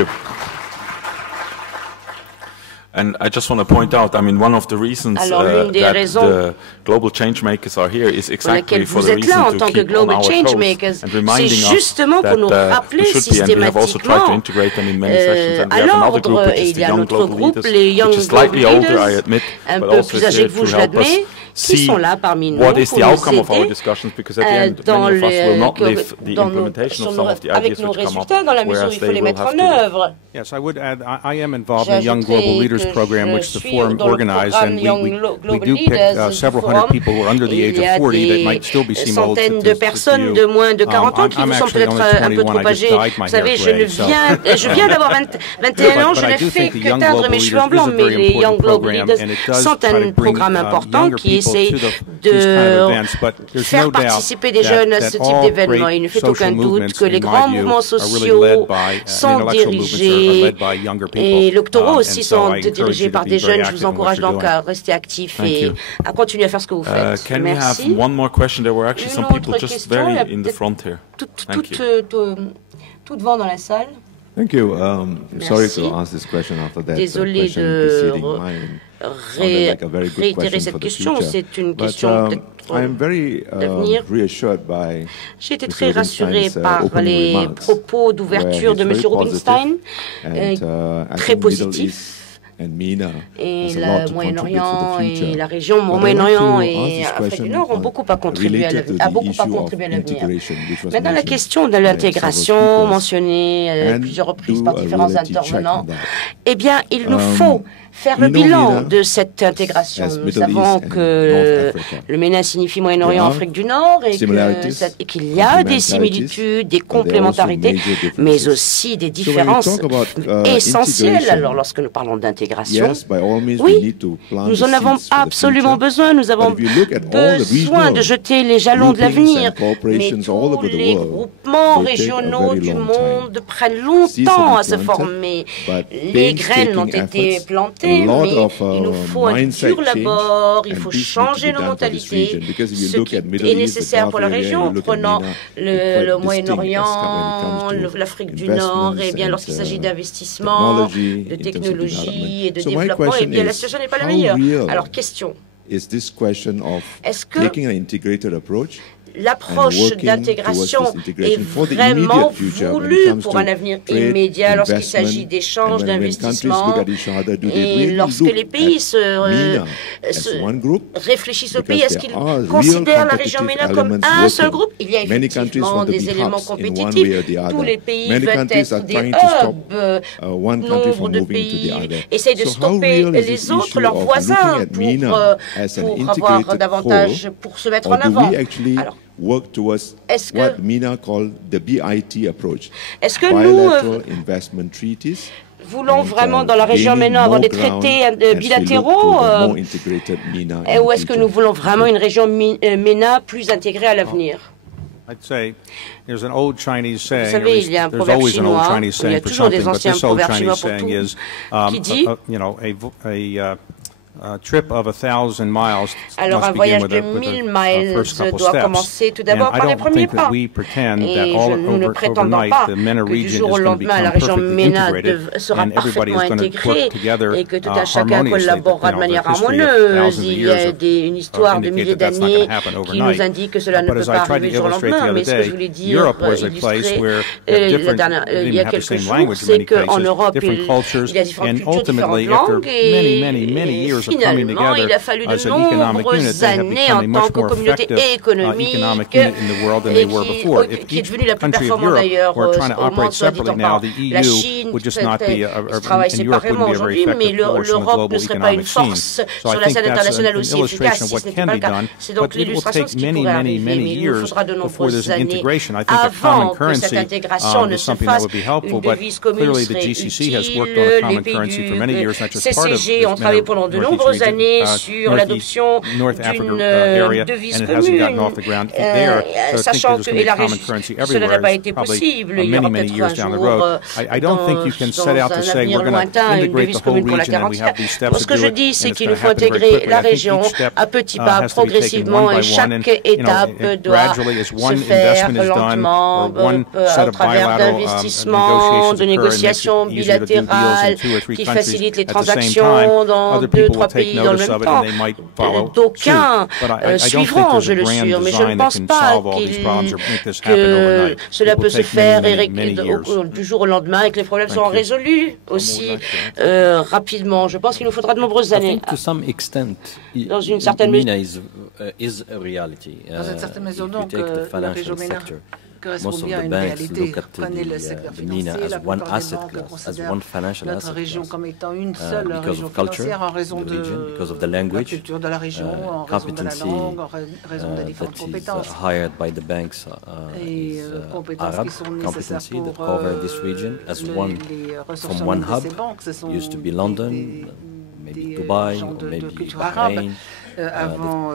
And I just want to point out, I mean, one of the reasons that the global change makers are here is exactly for the reason to keep on our toes and reminding us that we should be, and we have also tried to integrate them in many sessions. And we have another group, which is the young global leaders, which is slightly older, I admit, but also is here to help us see what is the outcome of our discussions, because at the end, many of us will not live the implementation of some of the ideas which come up, whereas they will have to. Yes, I would add, I am involved in the Young Global Leaders Program, which the forum organized, and we do pick several hundred people who are under the age of 40 that might still be seem old to you. De personnes de moins de 40 ans qui vous sont peut-être un peu trop âgés. Vous savez, je viens d'avoir 21 ans, je n'ai fait que teindre mes cheveux en blanc, mais les Young Global Leaders sont un programme important qui essaie de faire participer des jeunes à ce type d'événement. Il ne fait aucun doute que les grands mouvements sociaux sont dirigés et l'électorat aussi sont dirigés par des jeunes. Je vous encourage donc à rester actifs et à continuer à faire ce que vous faites. Merci. Une autre question, tout devant dans la salle. Thank you. Sorry to ask this question after that. Désolé de réitérer cette question. C'est une question d'avenir. J'ai été très rassuré par les propos d'ouverture de M. Rubenstein, très positifs. Et le Moyen-Orient et la région Moyen-Orient et Afrique du Nord ont beaucoup à contribuer à l'avenir. Maintenant, la question de l'intégration mentionnée à plusieurs reprises par différents intervenants, eh bien, il nous faut faire le bilan de cette intégration. Nous savons que le MENA signifie Moyen-Orient, Afrique du Nord, et qu'il y a des similitudes, des complémentarités, mais aussi des différences essentielles. Alors, lorsque nous parlons d'intégration, oui, nous en avons absolument besoin. Nous avons besoin de jeter les jalons de l'avenir. Mais tous les groupements régionaux du monde prennent longtemps à se former. Les graines ont été plantées, mais il nous faut un dur labeur, il faut changer nos mentalités, ce qui est nécessaire pour la région, prenant le Moyen-Orient, l'Afrique du Nord, et bien lorsqu'il s'agit d'investissement, de technologie et de développement, et bien la situation n'est pas la meilleure. Alors, question. Est-ce que l'approche d'intégration est vraiment voulue pour un avenir immédiat lorsqu'il s'agit d'échanges, d'investissements et lorsque les pays réfléchissent au pays, est-ce qu'ils considèrent la région MENA comme un seul groupe? Il y a effectivement des éléments compétitifs. Tous les pays veulent être des hubs. Nombre de pays essayent de stopper les autres, leurs voisins, pour avoir davantage, pour se mettre en avant. Alors, est-ce que nous voulons vraiment dans la région MENA avoir des traités bilatéraux ou est-ce que nous voulons vraiment une région MENA plus intégrée à l'avenir? Vous savez, il y a un proverbe chinois, il y a toujours des anciens proverbes chinois pour tout, qui dit Alors un voyage de 1000 miles doit commencer tout d'abord par les premiers pas. Et nous ne prétendons pas que du jour au lendemain la région MENA sera parfaitement intégrée et que tout un chacun collaborera de manière harmonieuse. Il y a une histoire de milliers d'années qui nous indique que cela ne peut pas arriver du jour au lendemain. Mais ce que je voulais dire, illustrer il y a quelques jours, c'est qu'en Europe, il y a différentes cultures, différentes langues et finalement, il a fallu de nombreuses années en tant que communauté économique qui est devenue la plus performante d'ailleurs au monde, soit dit en passant. La Chine travaille séparément aujourd'hui, mais l'Europe ne serait pas une force sur la scène internationale aussi efficace si ce n'était pas le cas. C'est donc l'illustration de ce qui pourrait arriver, mais il nous faudra de nombreuses années avant que cette intégration ne se fasse. Une devise commune serait utile. Les pays du CCG ont travaillé pendant de nombreuses années sur l'adoption d'une devise commune, sachant que cela n'a pas été possible. Il y aura peut-être un jour, dans un avenir lointain, une devise commune pour la terre entière. Ce que je dis, c'est qu'il nous faut intégrer la région à petits pas, progressivement, et chaque étape doit se faire lentement, à travers d'investissements, de négociations bilatérales qui facilitent les transactions dans 2-3 pays dans le même temps. D'aucuns suivront, je le suis, mais je ne pense pas que cela peut se faire du jour au lendemain et que les problèmes seront résolus aussi rapidement. Je pense qu'il nous faudra de nombreuses années. Dans une certaine mesure, donc, la région MENA correspond bien à une réalité. Prenez le secteur financier, la plupart des banques considèrent notre région comme étant une seule région financière en raison de la culture de la région, en raison de la langue, en raison des différentes compétences. Et compétences qui sont nécessaires pour les ressourceurs de ces banques. Ce sont des gens de culture arabe. Avant,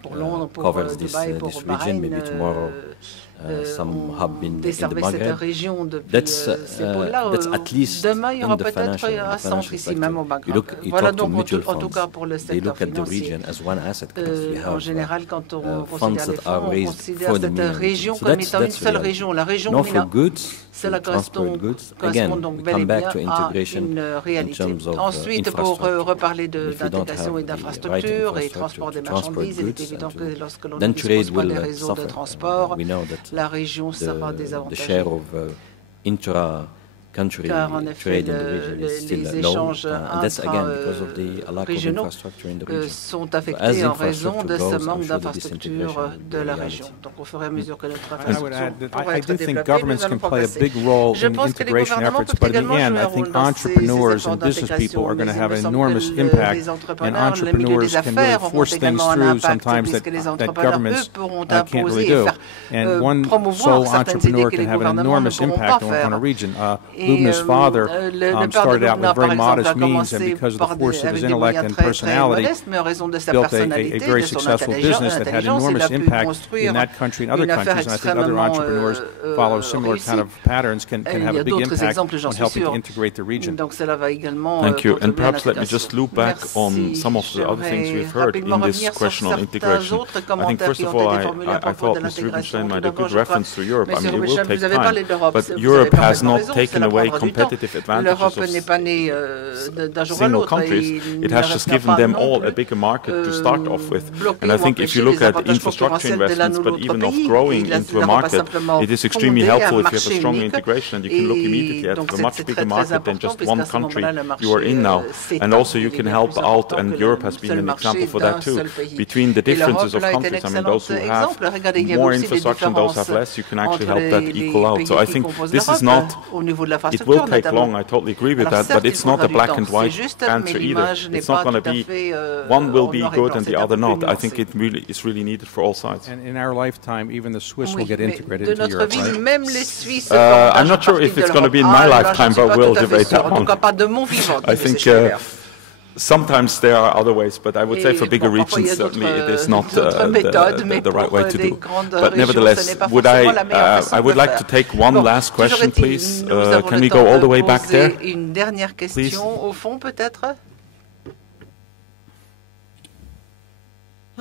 pour Londres, pour Dubaï, pour Bahreïn, desservait cette région depuis ces pôles-là. Demain, il y aura peut-être un centre ici, même au Maghreb. Voilà donc en tout cas pour le secteur financier. En général, quand on considère les fonds, on considère cette région comme étant une seule région. La région MENA, cela correspond donc bel et bien à une réalité. Ensuite, pour reparler d'intégration et d'infrastructures et transport des marchandises, il est évident que lorsque l'on ne dispose pas des réseaux de transport, la région sera désavantagée. Car en effet, les échanges intra-régionaux sont affectés en raison de ce manque d'infrastructures de la région. Donc au fur et à mesure que notre infrastructure pourra être développée, nous allons progresser. Je pense que les gouvernements peuvent également jouer un rôle dans ces efforts d'intégration, mais il me semble que les entrepreneurs, le milieu des affaires auront également un impact, puisque les entrepreneurs, eux, pourront imposer et faire promouvoir certaines idées que les gouvernements ne pourront pas faire. Lubna's father started out with very modest means, and because of the force of his intellect and personality, built a very successful business that had enormous impact in that country and other countries. And I think other entrepreneurs follow similar kind of patterns, can have a big impact on helping to integrate the region. Thank you. And perhaps let me just loop back on some of the other things we've heard in this question on integration. I think, first of all, I thought Mr. Rubenstein made a good reference to Europe. I mean, it will take time, but Europe has not taken away competitive advantages of single countries. It has just given them all a bigger market to start off with. And I think if you look at infrastructure investments, but even of growing into a market, it is extremely helpful if you have a strong integration and you can look immediately at a much bigger market than just one country you are in now. And also you can help out, and Europe has been an example for that too, between the differences of countries. I mean, those who have more infrastructure and those who have less, you can actually help that equal out. So I think this is not, it will take long, I totally agree with that, but it's not a black and white answer either. It's not going to be, one will be good and the other not. I think it really is really needed for all sides. And in our lifetime, even the Swiss will get integrated into Europe, right? I'm not sure if it's going to be in my lifetime, but we'll debate that one. I think sometimes there are other ways, but I would say for bigger regions, certainly it is not the right way to do. But nevertheless, I would like to take one last question, please. Can we go all the way back there? Please.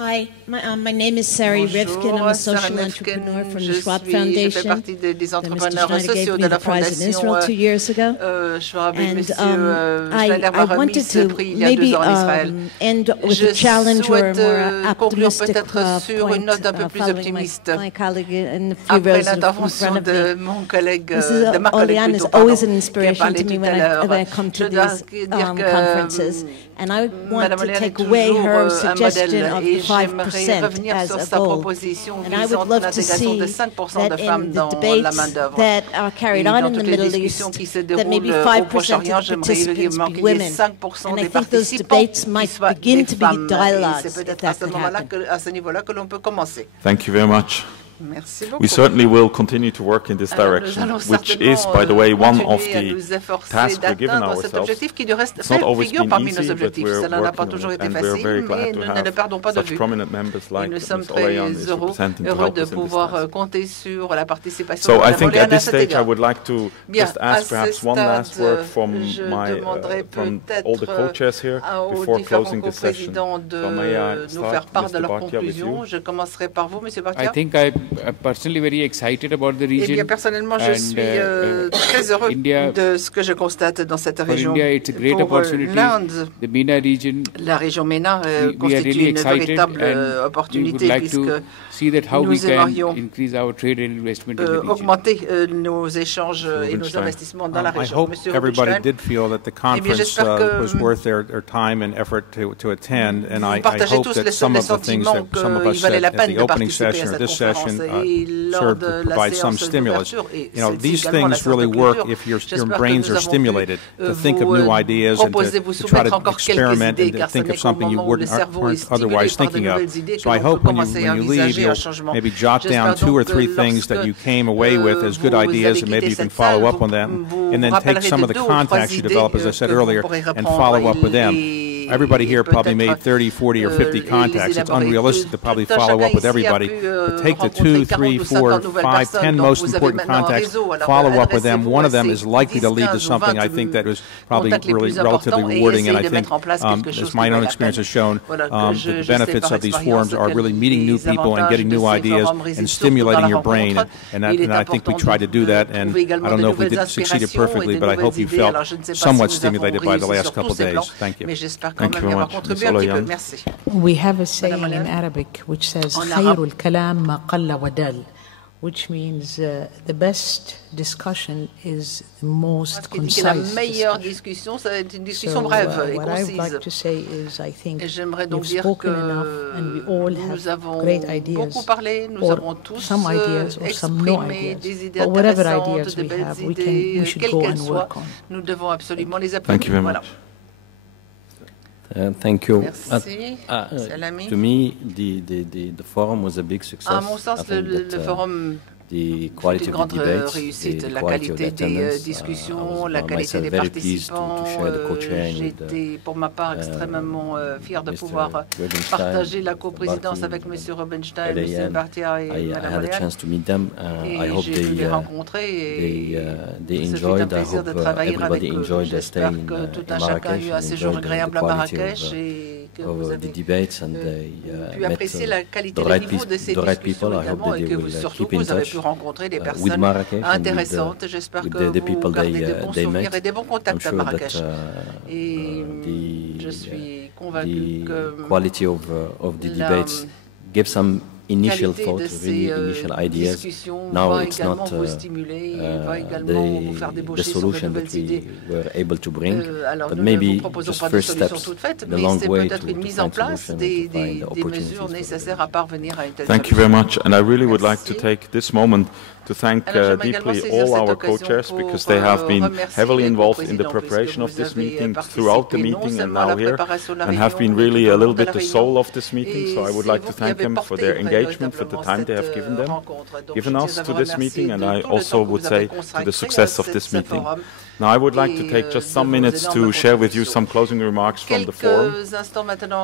Hi, my name is Sari Rifkin. I'm a social entrepreneur from the Schwab Foundation. Des entrepreneurs sociaux de la Fondation Schwab et M. Schneider m'a remis ce prix il y a 2 ans en Israël. Je souhaite conclure peut-être sur une note un peu plus optimiste. Après l'intervention de mon collègue, de ma collègue plutôt, qui a parlé tout à l'heure, je dois dire que And I want to take away her suggestion of the 5% as a goal. And I would love to see that in the debates that are carried on in the Middle East, that maybe 5% of the participants be women. And I think those debates might begin to be dialogues if that could happen. Thank you very much. Merci beaucoup. We certainly will continue to work in this direction, which is, by the way, one of the tasks we're given ourselves. It's not always been easy, but we're working on it, and we're very glad to have such prominent members like Ms. Olayan is representing to help us in this task. So I think at this stage I would like to just ask perhaps one last word from all the co-chairs here before closing this session. So may I start, Mr. Bhartia, with you? I think I'm personally very excited about the region. Eh bien, personnellement, je suis très heureux de ce que je constate dans cette région. Pour l'Inde, la région MENA constitue une véritable opportunité puisque nous aimerions augmenter nos échanges et nos investissements dans la région. Monsieur Rubenstein, eh bien, j'espère que vous partagez tous le sentiment qu'il valait la peine de participer à cette conférence. Serve to provide some stimulus. You know, these things really work if your brains are stimulated to think of new ideas and to try to experiment and to think of something you weren't otherwise thinking of. So I hope when you leave, you'll maybe jot down 2 or 3 things that you came away with as good ideas, and maybe you can follow up on them, and then take some of the contacts you develop, as I said earlier, and follow up with them. Everybody here probably made 30, 40, or 50 contacts. It's unrealistic to probably follow up with everybody, but take the 2, 3, 4, 5, 10 most important contacts, follow up with them. One of them is likely to lead to something I think that was probably really relatively rewarding, and I think, as my own experience has shown, the benefits of these forums are really meeting new people and getting new ideas and stimulating your brain, and I think we tried to do that, and I don't know if we succeeded perfectly, but I hope you felt somewhat stimulated by the last couple of days. Thank you. Thank you very much. We have a saying in Arabic which says خير الكلام ما قل ودل, which means the best discussion is the most concise discussion. So what I would like to say is I think we've spoken enough and we all have great ideas, or some ideas or some no ideas. But whatever ideas we have, we should go and work on. Thank you very much. Thank you. To me, the forum was a big success. À mon sens, le forum fut une grande réussite. La qualité des discussions, la qualité des participants. J'étais, pour ma part, extrêmement fier de pouvoir partager la coprésidence avec M. Rubenstein, M. Bhartia et Mme Olayan. Et j'ai pu les rencontrer et ce fut un plaisir de travailler avec eux. J'espère que tout un chacun a eu un séjour agréable à Marrakech et que vous avez pu apprécier la qualité et le niveau de ces discussions également, et que surtout vous avez pu rencontrer des personnes intéressantes. J'espère que vous gardez de bons souvenirs et des bons contacts à Marrakech. Et je suis convaincu que initial thoughts, really initial ideas. Now it's not the solution that we were able to bring, but maybe just first steps, the long way to find solutions, to find opportunities. Thank you very much, and I really would like to take this moment to thank deeply all our co-chairs, because they have been heavily involved in the preparation of this meeting, throughout the meeting and now here, and have been really a little bit the soul of this meeting. So I would like to thank them for their engagement, for the time they have given us to this meeting, and I also would say to the success of this meeting. Now, I would like to take just some minutes to share with you some closing remarks from the forum.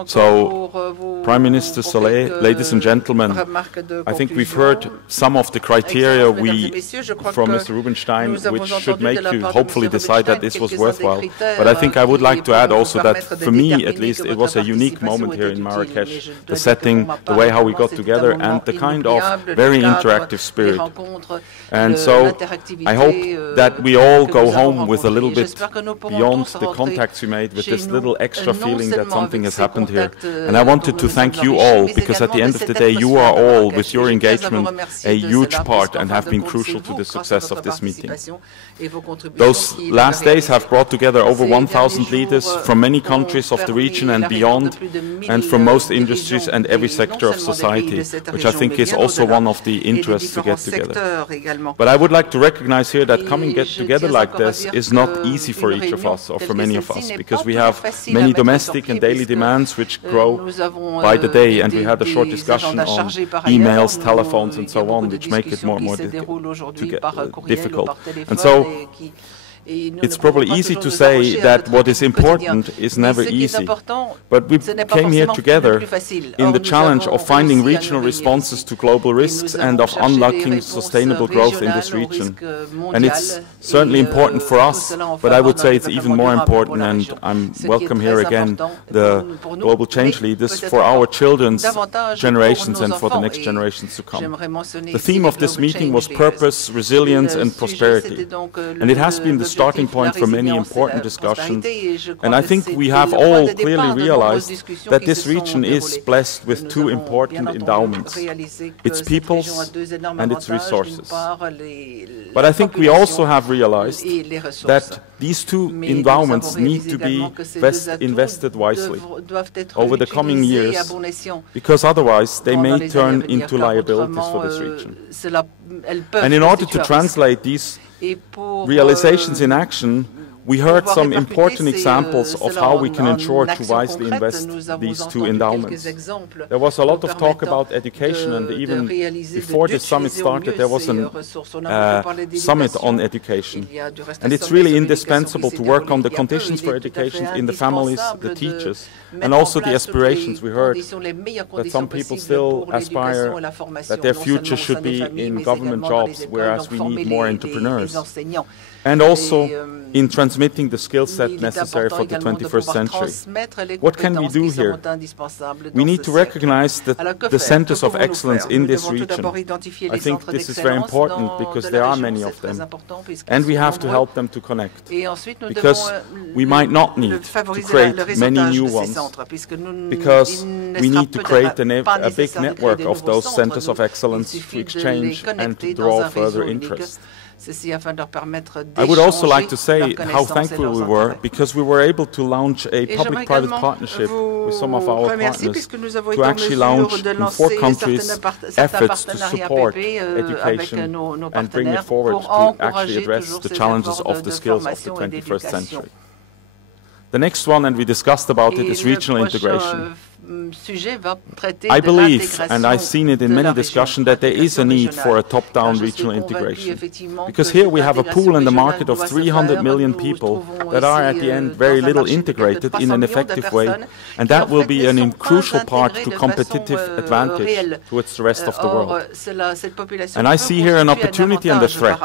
So, Prime Minister Solé, ladies and gentlemen, I think we've heard some of the criteria from Mr. Rubenstein, which should make you hopefully decide that this was worthwhile. But I think I would like to add also that, for me at least, it was a unique moment here in Marrakesh, the setting, the way how we got together, and the kind of very interactive spirit. And so, I hope that we all go home with a little bit beyond the contacts we made, with this little extra feeling that something has happened here. And I wanted to thank you all, because at the end of the day, you are all, with your engagement, a huge part and have been crucial to the success of this meeting. Those last days have brought together over 1,000 leaders from many countries of the region and beyond, and from most industries and every sector of society, which I think is also one of the interests to get together. But I would like to recognize here that coming together like this is not easy for each of us, or for many of us, because we have many domestic and daily demands which grow by the day, and we had a short discussion on emails, telephones, and so on, which make it more and more difficult. And so, it's probably easy to say that what is important is never easy, but we came here together in the challenge of finding regional responses to global risks and of unlocking sustainable growth in this region. And it's certainly important for us, but I would say it's even more important, and I'm welcome here again, the global change leaders, for our children's generations and for the next generations to come. The theme of this meeting was purpose, resilience, and prosperity, and it has been the starting point for many important discussions, and I think we have all clearly realized that this region is blessed with two important endowments, its peoples and its resources. But I think we also have realized that these two endowments need to be invested wisely over the coming years, because otherwise they may turn into liabilities for this region. And in order to translate these realizations in action, we heard some important examples of how we can ensure to wisely invest these two endowments. There was a lot of talk about education, and even before this summit started, there was a summit on education. And it's really indispensable to work on the conditions for education in the families, the teachers, and also the aspirations. We heard that some people still aspire that their future should be in government jobs, whereas we need more entrepreneurs. And also in transmitting the skill set necessary for the 21st century. What can we do here? We need to recognize the centers of excellence in this region. I think this is very important because there are many of them. And we have to help them to connect. Because we might not need to create many new ones. Because we need to create a big network of those centers of excellence to exchange and to draw further interest. I would also like to say how thankful we were, because we were able to launch a public-private partnership with some of our partners to actually launch in 4 countries efforts to support education and bring it forward to actually address the challenges of the skills of the 21st century. The next one, and we discussed about it, is regional integration. I believe, and I've seen it in many discussions, that there is a need for a top-down regional integration. Because here we have a pool and a market of 300 million people that are at the end very little integrated in an effective way, and that will be a crucial part to competitive advantage towards the rest of the world. And I see here an opportunity and a threat.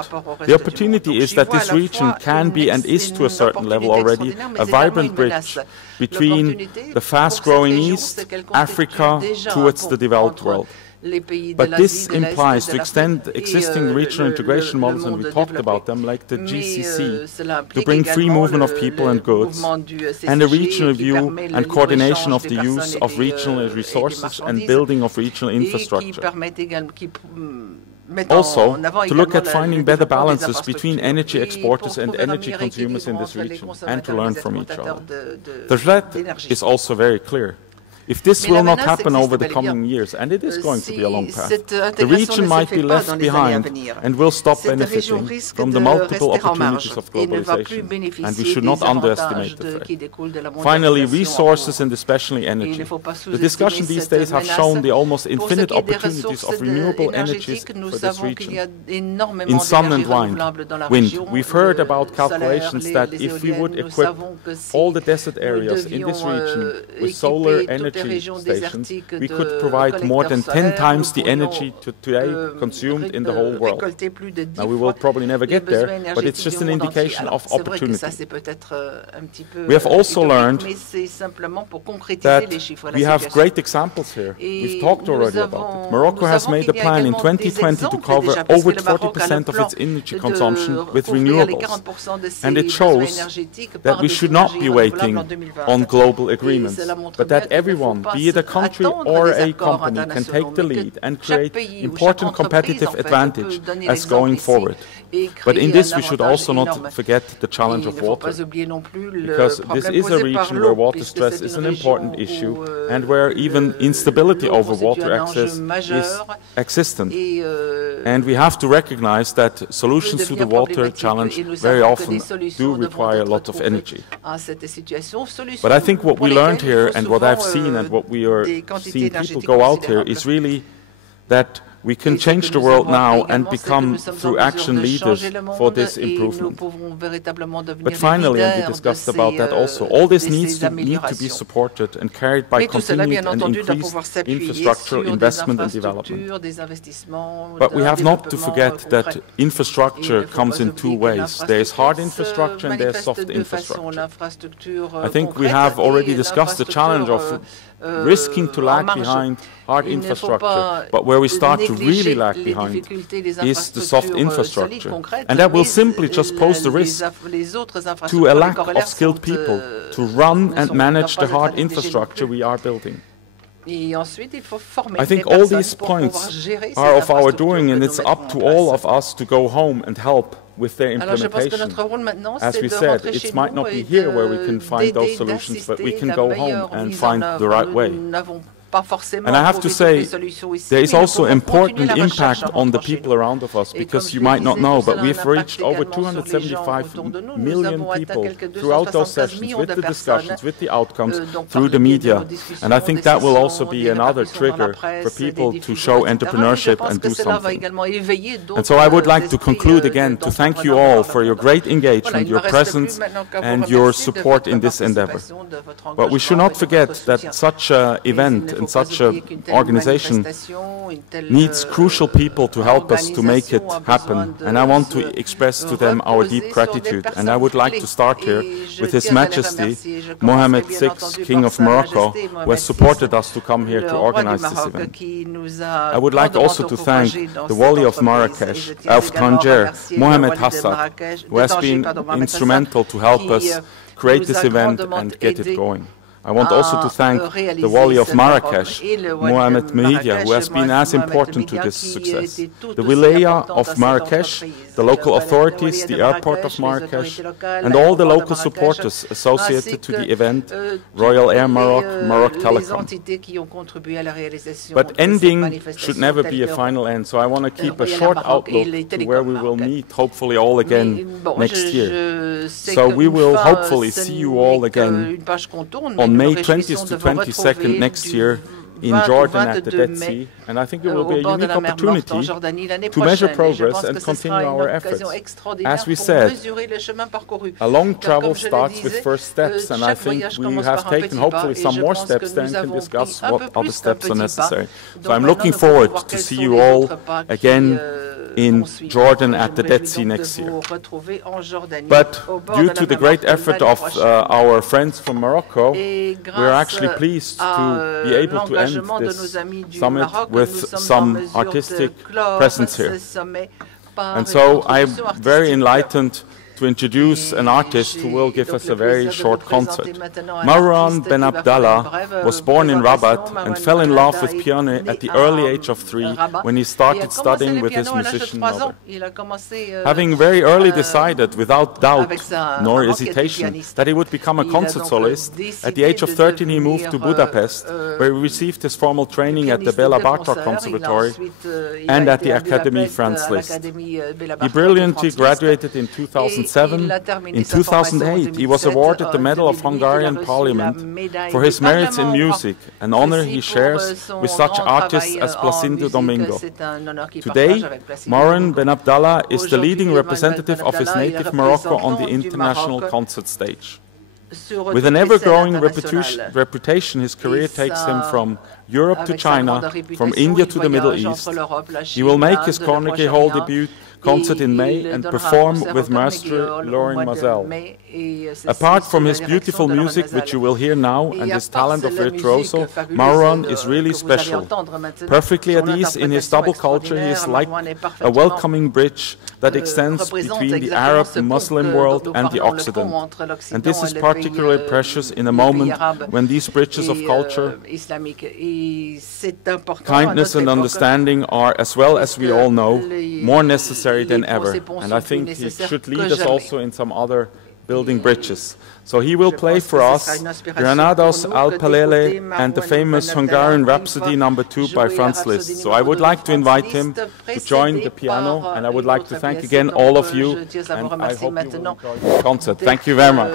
The opportunity is that this region can be, and is to a certain level already, a vibrant bridge between the fast-growing East, Africa, towards the developed world. But this implies to extend existing regional integration models, and we talked about them, like the GCC, to bring free movement of people and goods, and a regional view and coordination of the use of regional resources and building of regional infrastructure. Also, to look at finding better balances between energy exporters and energy consumers in this region, and to learn from each other. The threat is also very clear. If this will not happen over the coming years, and it is going to be a long path, the region might be left behind and will stop benefiting from the multiple opportunities of globalization, and we should not underestimate the threat. Finally, resources and especially energy. The discussion these days have shown the almost infinite opportunities of renewable energies for this region. In sun and wind, we've heard about calculations that if we would equip all the desert areas in this region with solar energy stations, we could provide more than 10 times the energy today consumed in the whole world. Now, we will probably never get there, but it's just an indication of opportunity. We have also learned that we have great examples here. We've talked already about it. Morocco has made a plan in 2020 to cover over 40% of its energy consumption with renewables. And it shows that we should not be waiting on global agreements, but that everyone, be it a country or a company, can take the lead and create important competitive advantage as going forward. But in this, we should also not forget the challenge of water, because this is a region where water stress is an important issue and where even instability over water access is existent. And we have to recognize that solutions to the water challenge very often do require a lot of energy. But I think what we learned here and what I've seen and what we are seeing people go out here is really that we can change the world now and become, through action, leaders for this improvement. But finally, and we discussed about that also, all this needs to be supported and carried by continued and increased infrastructural investment and development. But we have not to forget that infrastructure comes in two ways. There is hard infrastructure and there is soft infrastructure. I think we have already discussed the challenge of risking to lag behind hard infrastructure, but where we start to really lag behind is the soft infrastructure. And that will simply just pose the risk to a lack of skilled people to run and manage the hard infrastructure we are building. I think all these points are of our doing, and it's up to all of us to go home and help with their implementation. As we said, it might not be here where we can find those solutions, but we can go home and find the right way. And I have to say, there is also important impact on the people around of us, because you might not know, but we've reached over 275 million people throughout those sessions, with the discussions, with the outcomes, through the media. And I think that will also be another trigger for people to show entrepreneurship and do something. And so I would like to conclude again to thank you all for your great engagement, your presence, and your support in this endeavor. But we should not forget that such an event and such an organization needs crucial people to help us to make it happen. And I want to express to them our deep gratitude. And I would like to start here with His Majesty Mohammed VI, King of Morocco, who has supported us to come here to organize this event. I would like also to thank the Wali of Marrakesh, of Tangier, Mohammed Hassan, who has been instrumental to help us create this event and get it going. I want also to thank the Wali of Marrakesh, Mohamed Mehidia, who has been as important to this success. The Wilaya of Marrakesh, the local authorities, the airport of Marrakesh, and all the local supporters associated to the event, Royal Air Maroc, Maroc Telecom. But ending should never be a final end, so I want to keep a short outlook to where we will meet, hopefully all again next year. So we will hopefully see you all again on May 20th to 22nd next year in Jordan at the Dead Sea, and I think it will be a unique opportunity to measure progress and continue our efforts. As we said, a long travel starts with first steps, and I think we have taken hopefully some more steps then can discuss what other steps are necessary. So I'm looking forward to see you all again in Jordan at the Dead Sea next year. But due to the great effort of our friends from Morocco, we are actually pleased to be able to end this summit with some artistic presence here. And so I'm very enlightened to introduce an artist who will give us a very short concert. Marwan Ben Abdallah was born in Rabat and fell in love with piano at the early age of 3 when he started studying with his musician mother. Having very early decided, without doubt nor hesitation, that he would become a concert soloist, at the age of 13 he moved to Budapest, where he received his formal training at the Béla Bartók Conservatory and at the Académie Franz Liszt. He brilliantly graduated in 2007. In 2008, he was awarded the Medal of Hungarian Parliament for his merits in music, an honor he shares with such artists as Placido Domingo. Today, Marwan Ben Abdallah is the leading representative of his native Morocco on the international concert stage. With an ever-growing reputation, his career takes him from Europe to China, from India to the Middle East. He will make his Carnegie Hall debut concert in May and perform with Maestro Lauren Mazel. Apart from his beautiful music, which you will hear now, and his talent of virtuoso, Marwan is really special. Perfectly at ease in his double culture, he is like a welcoming bridge that extends between the Arab and Muslim world and the Occident. And this is particularly precious in a moment when these bridges of culture, kindness and understanding are, as well as we all know, more necessary than ever, and I think he should lead us also in some other building bridges. So he will play for us Granados Al Palele and the famous Hungarian Rhapsody No. 2 by Franz Liszt. So I would like to invite him to join the piano, and I would like to thank again all of you, and I hope you will enjoy the concert. Thank you very much.